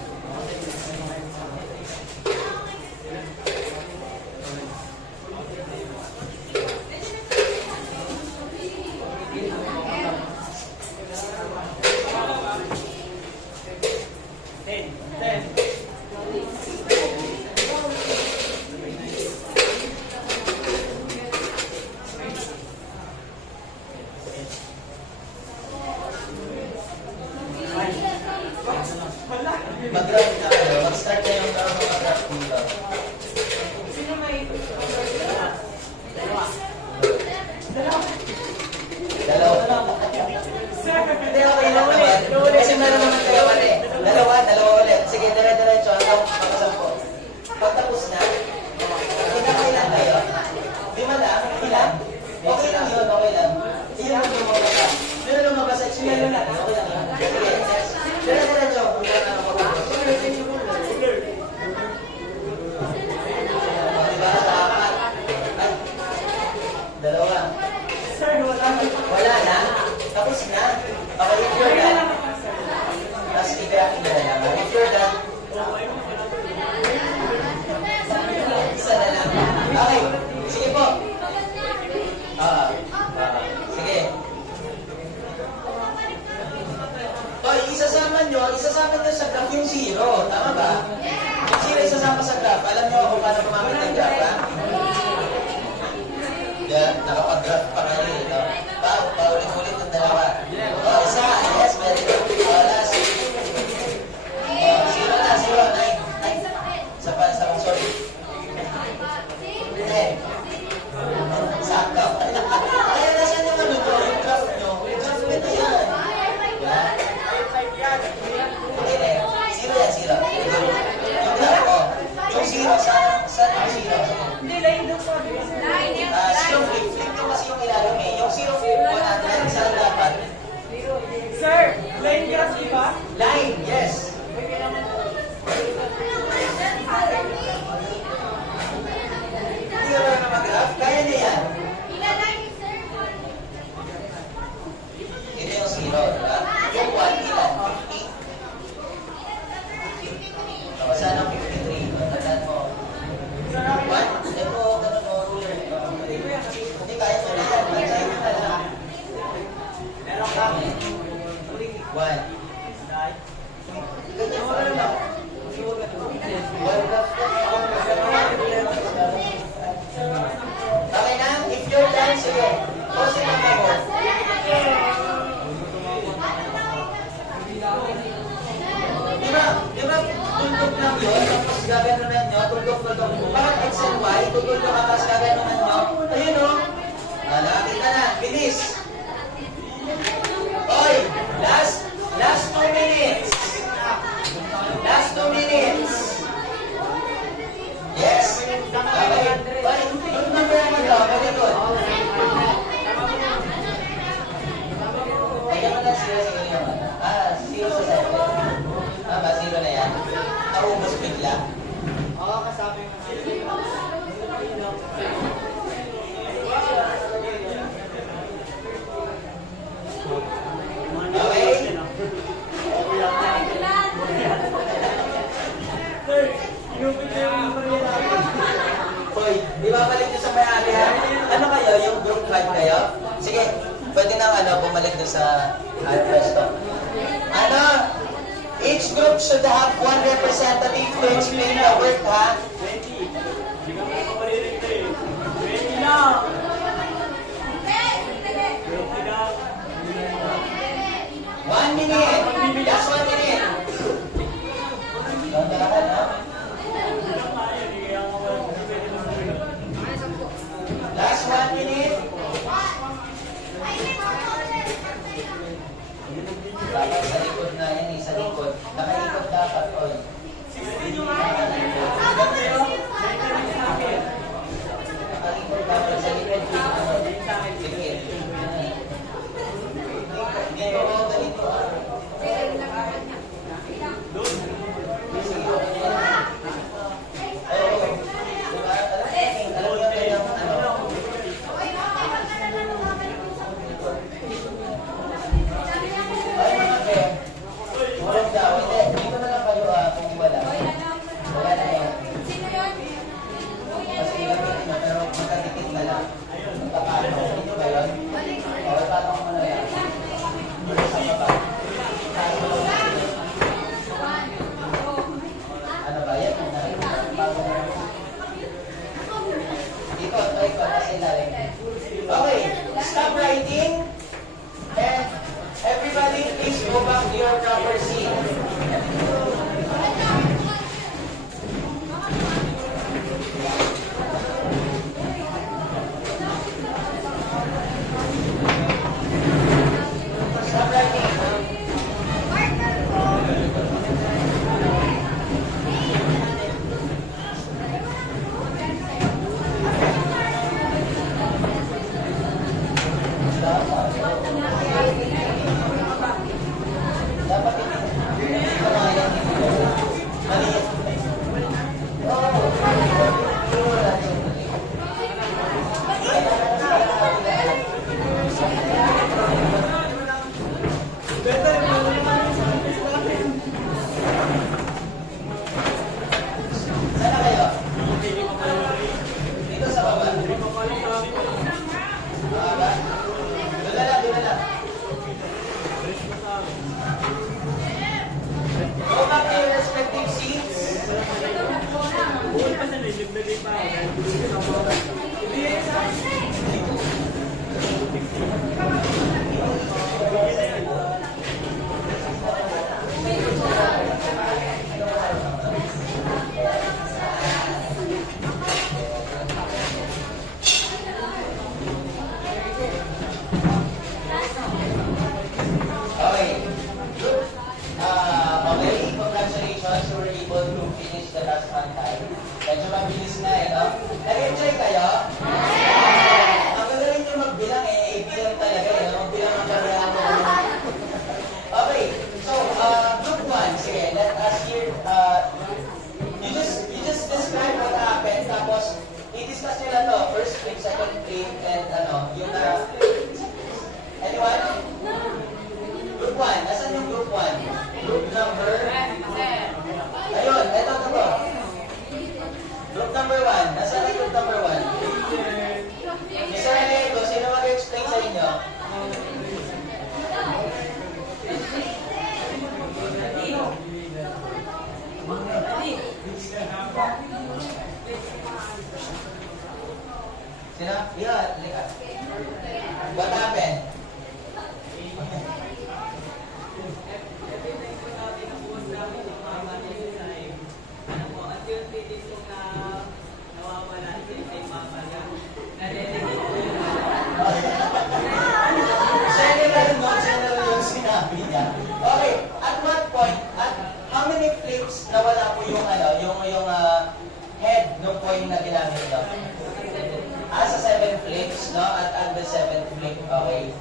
Mag-graph na kayo. Mag-start na yung mga graph dito. Sino may... Dalawa. Hindi, okay lang naman. Kasi meron naman kayo pare. Dalawa ulit. Sige, dire-diretso. Hanggang makasampo. Pag tapos na, ilan kayo? 5 lang? Ilan? Okay lang yun, okay lang. Ilan ang lumabasa? Meron lumabasa, sinalo na. Okay lang yun. Sige, dire-diretso. Dalawa. Wala na? Tapos na? Okay, if you're done. Tapos i-graph na lang. If you're done. Isa na lang. Okay. Sige po. Sige. O, isasama nyo sa graph yung zero. Tama ba? Yung zero isasama sa graph. Alam nyo kung paano gumamit ng graph, ha? Yan, nakapag-graph pa kayo, no? Paulit-ulit ng dalawa. O, isa. Yes, very good. Last. O, zero na, 9. Isa pa, sorry. 10. Sakto. Kaya nasaan yung ano to? Yung graph nyo. Yung graph nyo na yan. Okay, na. Zero yan, zero. Yung graph, o. Yung zero, saan yung zero? Hindi, line doon sabi ko, sir. Zero flip nyo kasi yung ilalim eh. Yung zero flip 100, saan dapat? Sir, line graph, di ba? Line, yes. pwede nang bumalik doon sa pwesto. Each group should have one representative to explain the work, ha? 20. Hindi ka pa maririto eh. 20 lang. 20 lang. 1 minute. Just 1 minute. Gandahan, ha? Last 1 minute. Dapat sa likod na yan, sa likod. Nakaikot dapat, oy. Nakaikot dapat sa likod. Sige. Dito, ganito, ah. Sige. Oo. Diba? Alam mo yung ay, mga pre. Walang daw. Hindi. Dito na lang kayo kung wala. Wala na eh. Kasi gamitin mo, pero magkadikit na lang. Magkapano. Dito ba yun? Okay, paano ko na yan? Dito sa baba. Ano ba yan? Dito, try ko. Kasi lalim. Okay. Stop writing. And everybody, please go back to your proper seat. Stop writing. Dapat hindi kumayan dito. Maliit. Sana kayo? Dito sa baba. Baba? Doon na lang, doon na lang. Go back to your respective seats. Okay. Okay, congratulations. You were able to finish the task on time. Medyo mabilis na no? Nag-enjoy kayo? Ang gagawin nyo magbilang bilang talaga no? Magbilang ang kailangan mo. Okay, so, group 1, sige, let us hear, you just describe what happened, tapos, i-discuss nyo lang to, first flip, second flip, and yung anyone? Group 1, asan yung group 1? Group number? Ayun, eto to. Group number 1, asan yung group number 1? Mr. Alego, sino mag-explain sa inyo? Sino? Yeah. What happened? General yung sinabi niya. Okay, at what point, at how many flips nawala po yung head nung coin na ginamit nyo? Sa 7 flips, no? At the 7th flip, okay.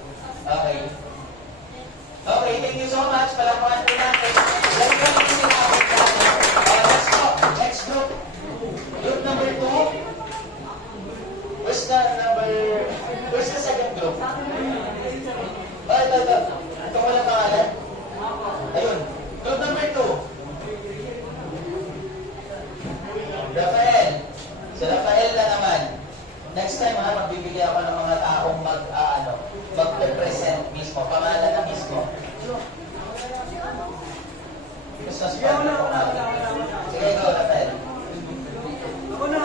Okay, thank you so much. Palakpakan po natin. Let's go to the let's go. Next group. Group number 2. Where's the second group? Ito. Ito ko lang pangalan. Ayun. Group number 2. Rafael. Si Rafael na naman. Next time, magbibigay ako ng mga taong mag-represent represent mismo, pangalan na mismo. Gusto Sige, ako na. Sige, go, Rafael. Ako na.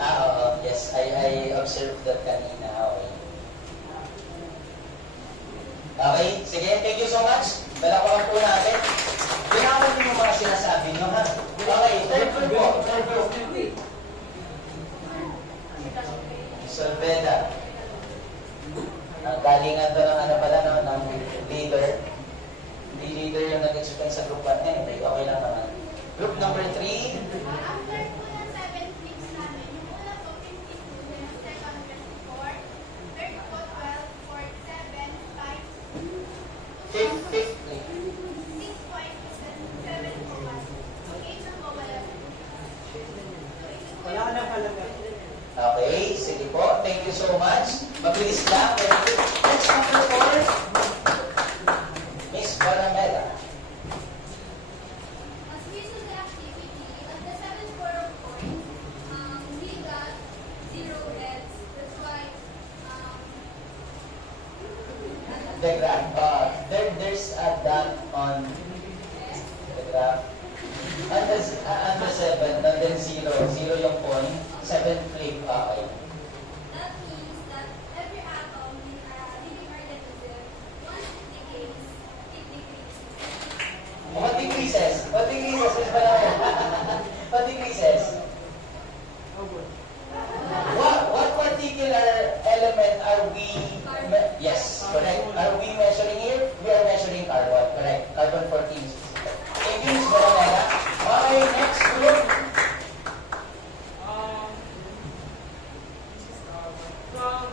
Oo, yes, I observed that kanina. Okay. Okay, sige, thank you so much. Dalawakan po natin. Binawan niyo yung mga sinasabi niyo, ha? Okay, third group po. Third group. Solveda. Ang galingan to ng ano pala, no, ng leader. Hindi leader yung nag-explain sa group 1. Okay lang naman. Group number 3. After po ng 7 weeks namin, yung una po 52, then yung second 24, third po 12, fourth 7, 5, Fifth. 6 points, then 7 po 1. So 8 na po wala. Wala ka na halaga. Okay, sige po. Thank you so much. Mabilis lang. Very good. Next number 4. Miss Baramela. As we saw the activity, at the 7th score of points, we got 0 heads. That's why, The graph. There's a dot on the graph. And the 7, and then 0. 0 yung point. 7 flip. Okay. that means that every atom leaving our negative, once it decays, it decreases. What decreases? What decreases? Miss Baramela? What decreases? What particular element are we? Yes, correct. Are we measuring here? We are measuring carbon. Correct. Carbon 14. Thank you, Miss Baramela. Okay, next group.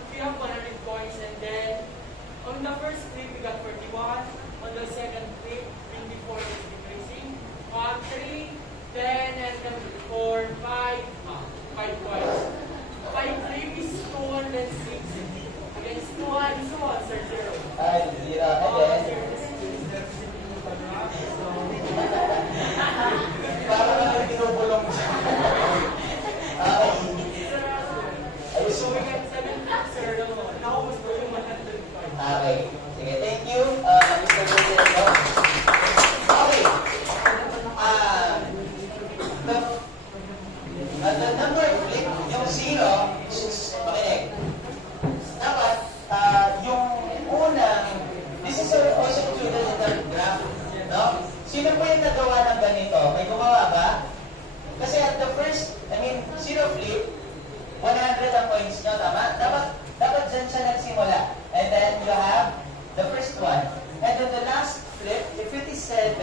We have 100 points, and then on the first flip we got 41. On the second flip, 24 is decreasing. 3, 10, and then 4, 5, 5 points. 5 flip is 206. Against 2 is 1, sir, 0. Ay, 0. And then, para naman binubulong siya. Okay. Ayos So we mo. got 7 flips, sir. Naubos ko yung 100 points. Okay. Sige, thank you, Mr. President. Okay. The number flip, yung 0, makinig. Dapat, yung unang, this is also included in the graph, no? Sino po yung nagawa ng ganito? May gumawa ba? Kasi at the first, 0 flip, 100 ang points nyo, tama? Dapat dyan siya nagsimula. And then you have the first one. And then the last flip, if it is 7,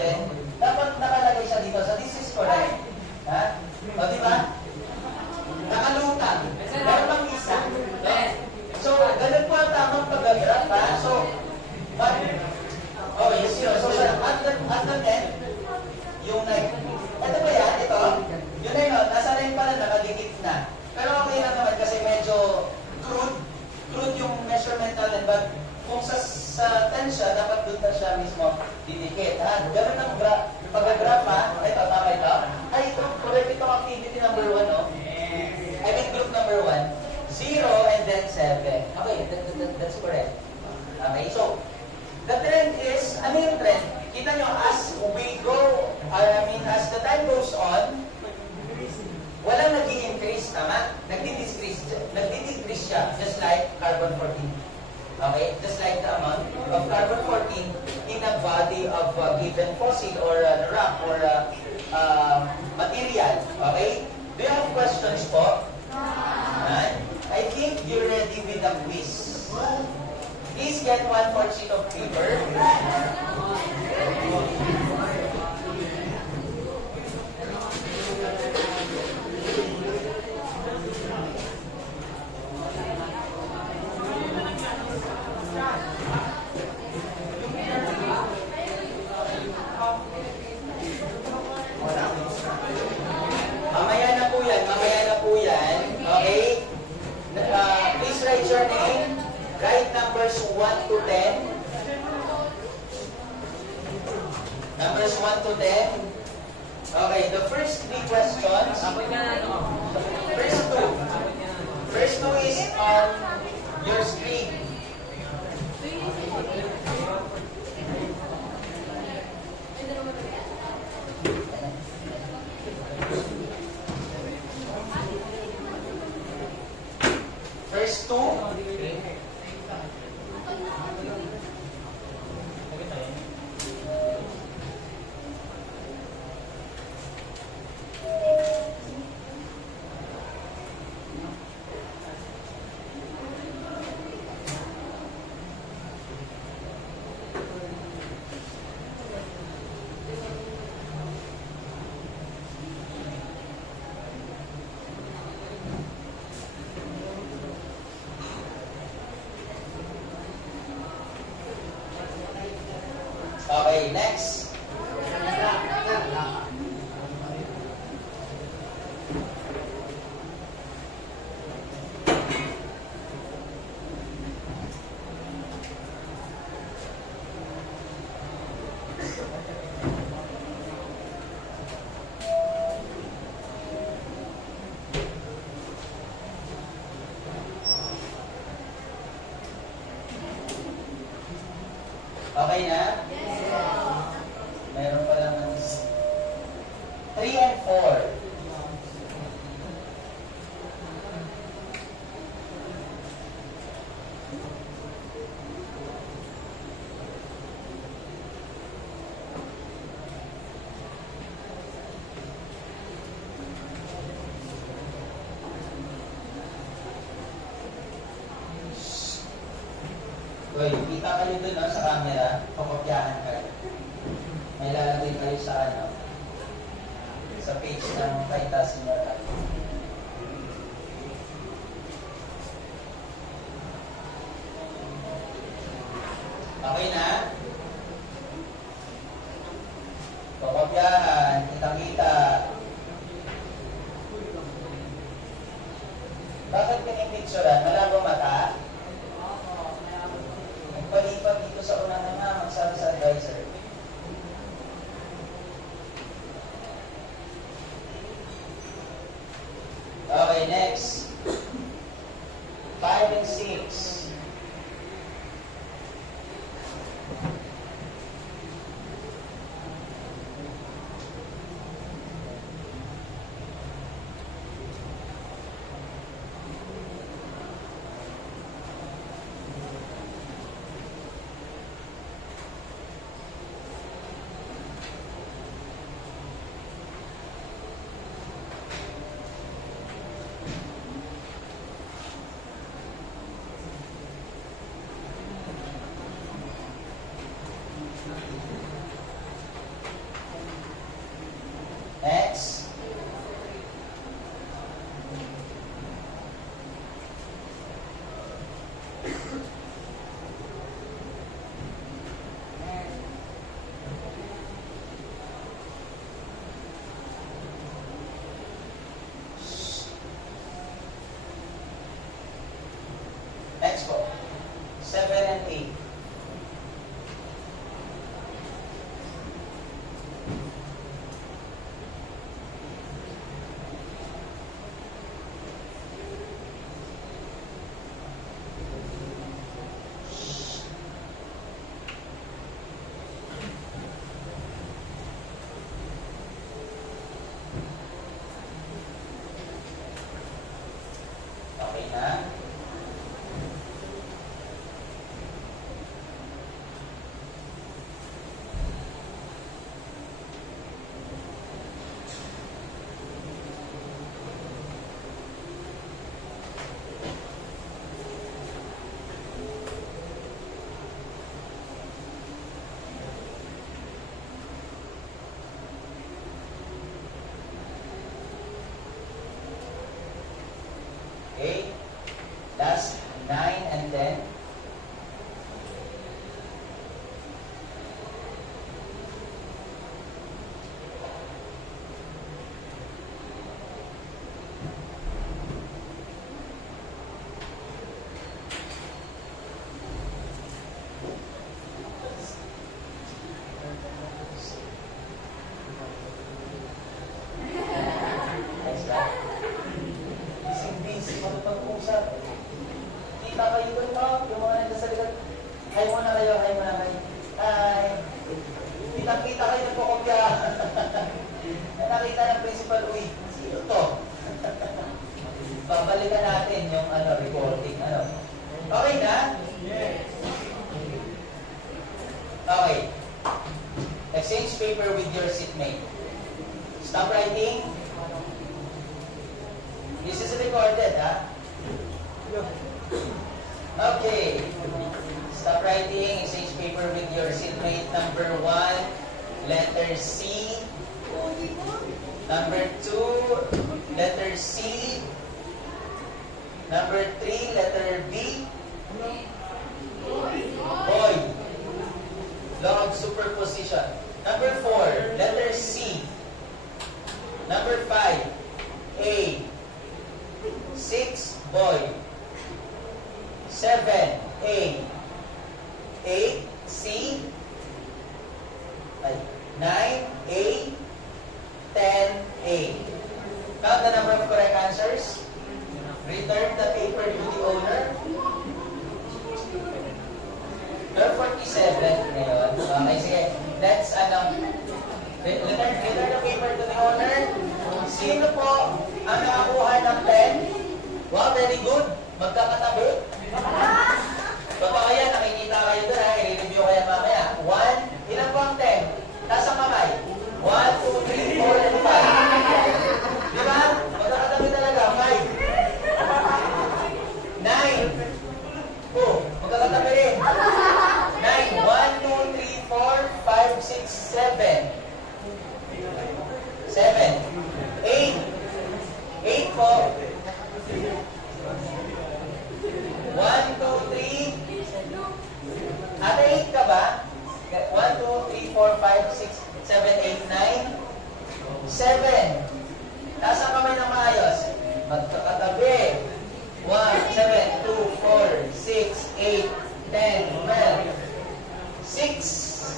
dapat nakalagay siya dito. So this is correct. Ha? O, di ba? Nakalutang. Meron pang isa. No? So, ganun po ang tamang pag-graph, ha? So, but, okay, yung 0. So, at the 10, yung 9. Ito ba yan? Ito? Yung 9, nasa 9 pala, nakadikit na. Pero okay lang naman kasi medyo crude yung measurement natin. But kung sa 10 siya, dapat doon na siya mismo didikit. Ha? Ganun ang pag-graph, ha? Ito, tama ito? Ay, ito, correct itong activity number 1, no? I mean, group number 1. 0 and then 7. Okay, that's correct. Okay, so, the trend is, ano yung trend? Kita nyo, as we go, as the time goes on, walang nag-i-increase, tama? Nagdi-decrease siya, just like carbon 14. Okay? Just like the amount of carbon 14 in a body of a given fossil or a rock or material. Okay? Do you have questions po? I think you're ready with the quiz. Please get 1/4 sheet of paper. 10. Okay, the first three questions. Abot ka na ano? First two is on your screen. First two. Okay, next. Okay na? Meron pa lang ng 3 and 4. Uy, kita kayo dun no, sa camera, pakopyahan kayo. May lalagay kayo sa ano, sa page ng Kaita Senior High. Okay na? Pakopyahan, kita-kita. Bakit pinipicturean? Malabo mata? Palipat dito sa unang nga, magsabi sa advisor. Okay, next. 5 and 6. kayo, hi muna kayo. Hi. Kita-kita kayo nagkukopya. Nakita ng principal, uy, sino to? Babalikan natin yung recording. Okay na? Yes. Okay. Exchange paper with your seatmate. Stop writing. This is recorded, ha? Okay. Stop writing. Exchange paper with your seatmate. Number 1, letter C. Number 2, letter C. Number 3, letter B. Boy. Law of superposition. Number 4, letter C. Number 5, A. 6, boy. 7, A. 8, C. 9, A. 10, A. Count the number of correct answers. Return the paper to the owner. Number 47 ngayon. Okay, sige. Let's, return the paper to the owner. Sino po ang nakakuha ng 10? Wow, very good. Magkakatabi. Baka kaya nakikita kayo doon, ha? I-review kaya mamaya. 1, ilan po ang 10? Taas ang kamay. 1, 2, 3, 4, and 5. Di ba? Magkakatabi talaga. 5. 9. Oh, magkakatabi rin. 9. 1, 2, 3, 4, 5, 6, 7. 7. 8. 8 po. 1, 2, 3. Ate, 8 ka ba? 1, 2, 3, 4, 5, 6, 7, 8, 9. 7. Taas ang kamay ng maayos. Magkakatabi. 1, 7, 2, 4, 6, 8, 10, 12. 6.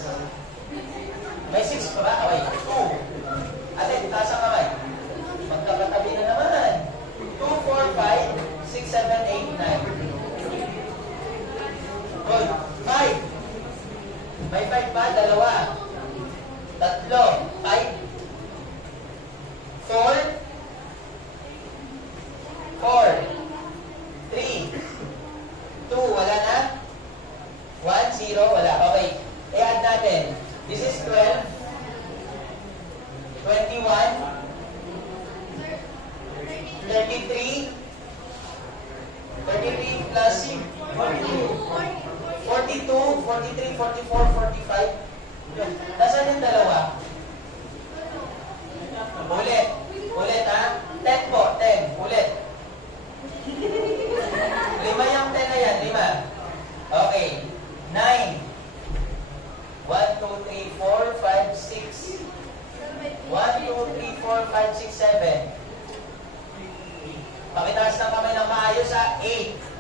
May 6 pa ba? Okay. 2. Ate, taas ang kamay. Magkakatabi na naman. 2, 4, 5, 6, 7, 8, 9. Good. 5. May 5 pa? Dalawa. 3. 5. 4. 4. 3. 2. Wala na? 1, 0. Wala. Okay. I-add natin. This is 12. 21. 33. 33 plus 42. 42, 43, 44, 45. Nasaan yung dalawa? Ulit. Ulit, ha? 10 po. 10. Ulit. 5 yung 10 na yan. 5. Okay. 9. 1, 2, 3, 4, 5, 6. 1, 2, 3, 4, 5, 6, 7. Pakitaas ng kamay ng maayos, ha? 8.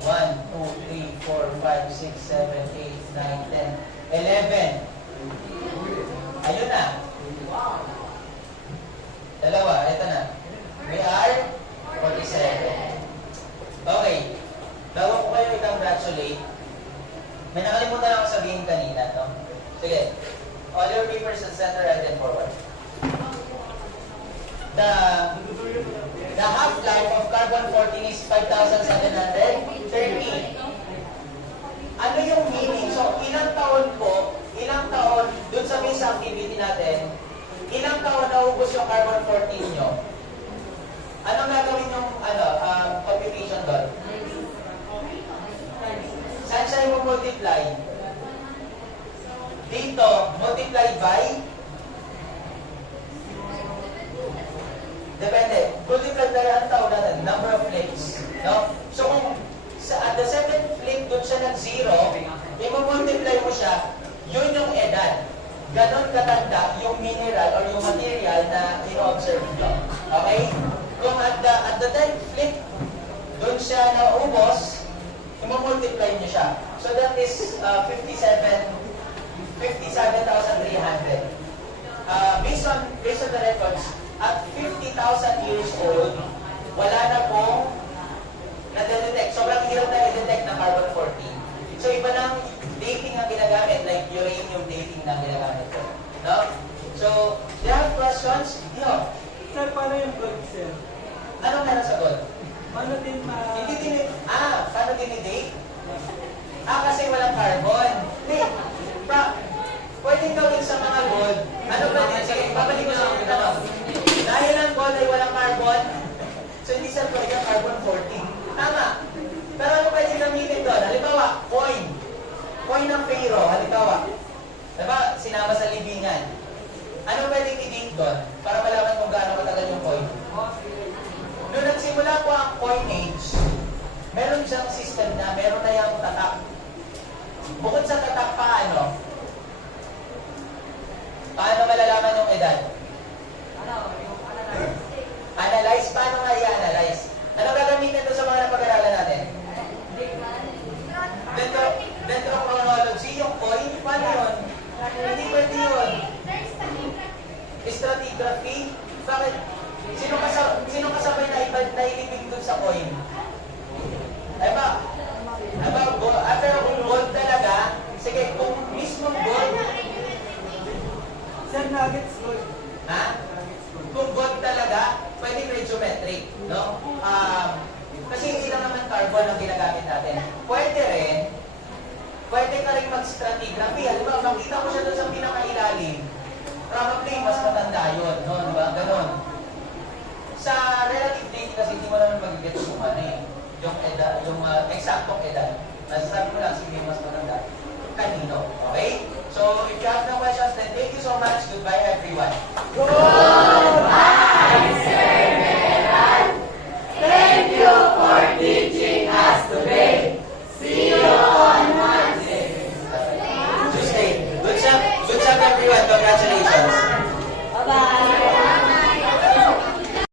1, 2, 3, 4, 5, 6, 7, 8, 9, 10, 11. Ayun na. Dalawa, ito na. We are 47. Okay. Bago ko kayo i-congratulate, may nakalimutan ako sabihin kanina, no? Sige. All your papers at center right and forward. The half-life of carbon-14 is 5,730. Ano yung meaning? So, ilang taon dun sa base activity natin, ilang taon naubos yung carbon-14 nyo? Anong gagawin yung computation doon? Saan siya yung multiply? Dito, multiply by? Depende. Multiply by ang tawag natin, number of flips. No? So kung at the 7th flip doon siya nag-0, i-multiply mo siya, yun yung edad. Ganon katanda yung mineral or yung material na ino-observe nyo. Okay? Kung at the 10th flip, doon siya naubos, i-multiply nyo siya. So that is 57,300. Based on the records, at 50,000 years old, wala na pong nadedetect. Sobrang hirap na i-detect ng carbon-14. So iba na uranium dating na ginagamit ko. No? So, do you have questions? No. Sir, paano yung gold, sir? Ano meron sa gold? Paano din Paano dinidate? Kasi walang carbon. Hindi. Pwedeng gawin sa mga gold. Ano ba din? Sige, babalik ko sa mga tanong. Dahil ang gold ay walang carbon, so hindi siya pwede ang carbon 14. Tama. Pero ano pwede gamitin doon? Halimbawa, coin. Coin ng Pharaoh, halimbawa. Diba, sinama sa libingan. Ano pwede i-date doon? Para malaman kung gaano katagal yung coin. Noong nagsimula po ang coinage, meron siyang system na meron na yung tatak. Bukod sa tatak pa, paano malalaman yung edad? Analyze? Paano nga i-analyze? Ano gagamitin doon sa mga napag-aralan natin? Dendrochronology, yung coin, paano yun? Hindi pwede yun. Stratigraphy? Bakit? Sino kasabay na ilibig doon sa coin? Pero kung gold talaga, sige, kung mismong gold, Sir, nuggets gold. ha? Kung gold talaga, pwede may geometric, no? Kasi hindi lang naman carbon ang ginagamit natin. Pwede ka rin mag-stratigraphy. Halimbawa, makita ko siya doon sa pinakailalim. Probably, mas matanda yun, no? Diba? Ganon. Sa relative dating kasi hindi mo naman mag-get yung yung edad, yung eksaktong edad. Nasasabi mo lang, sige, mas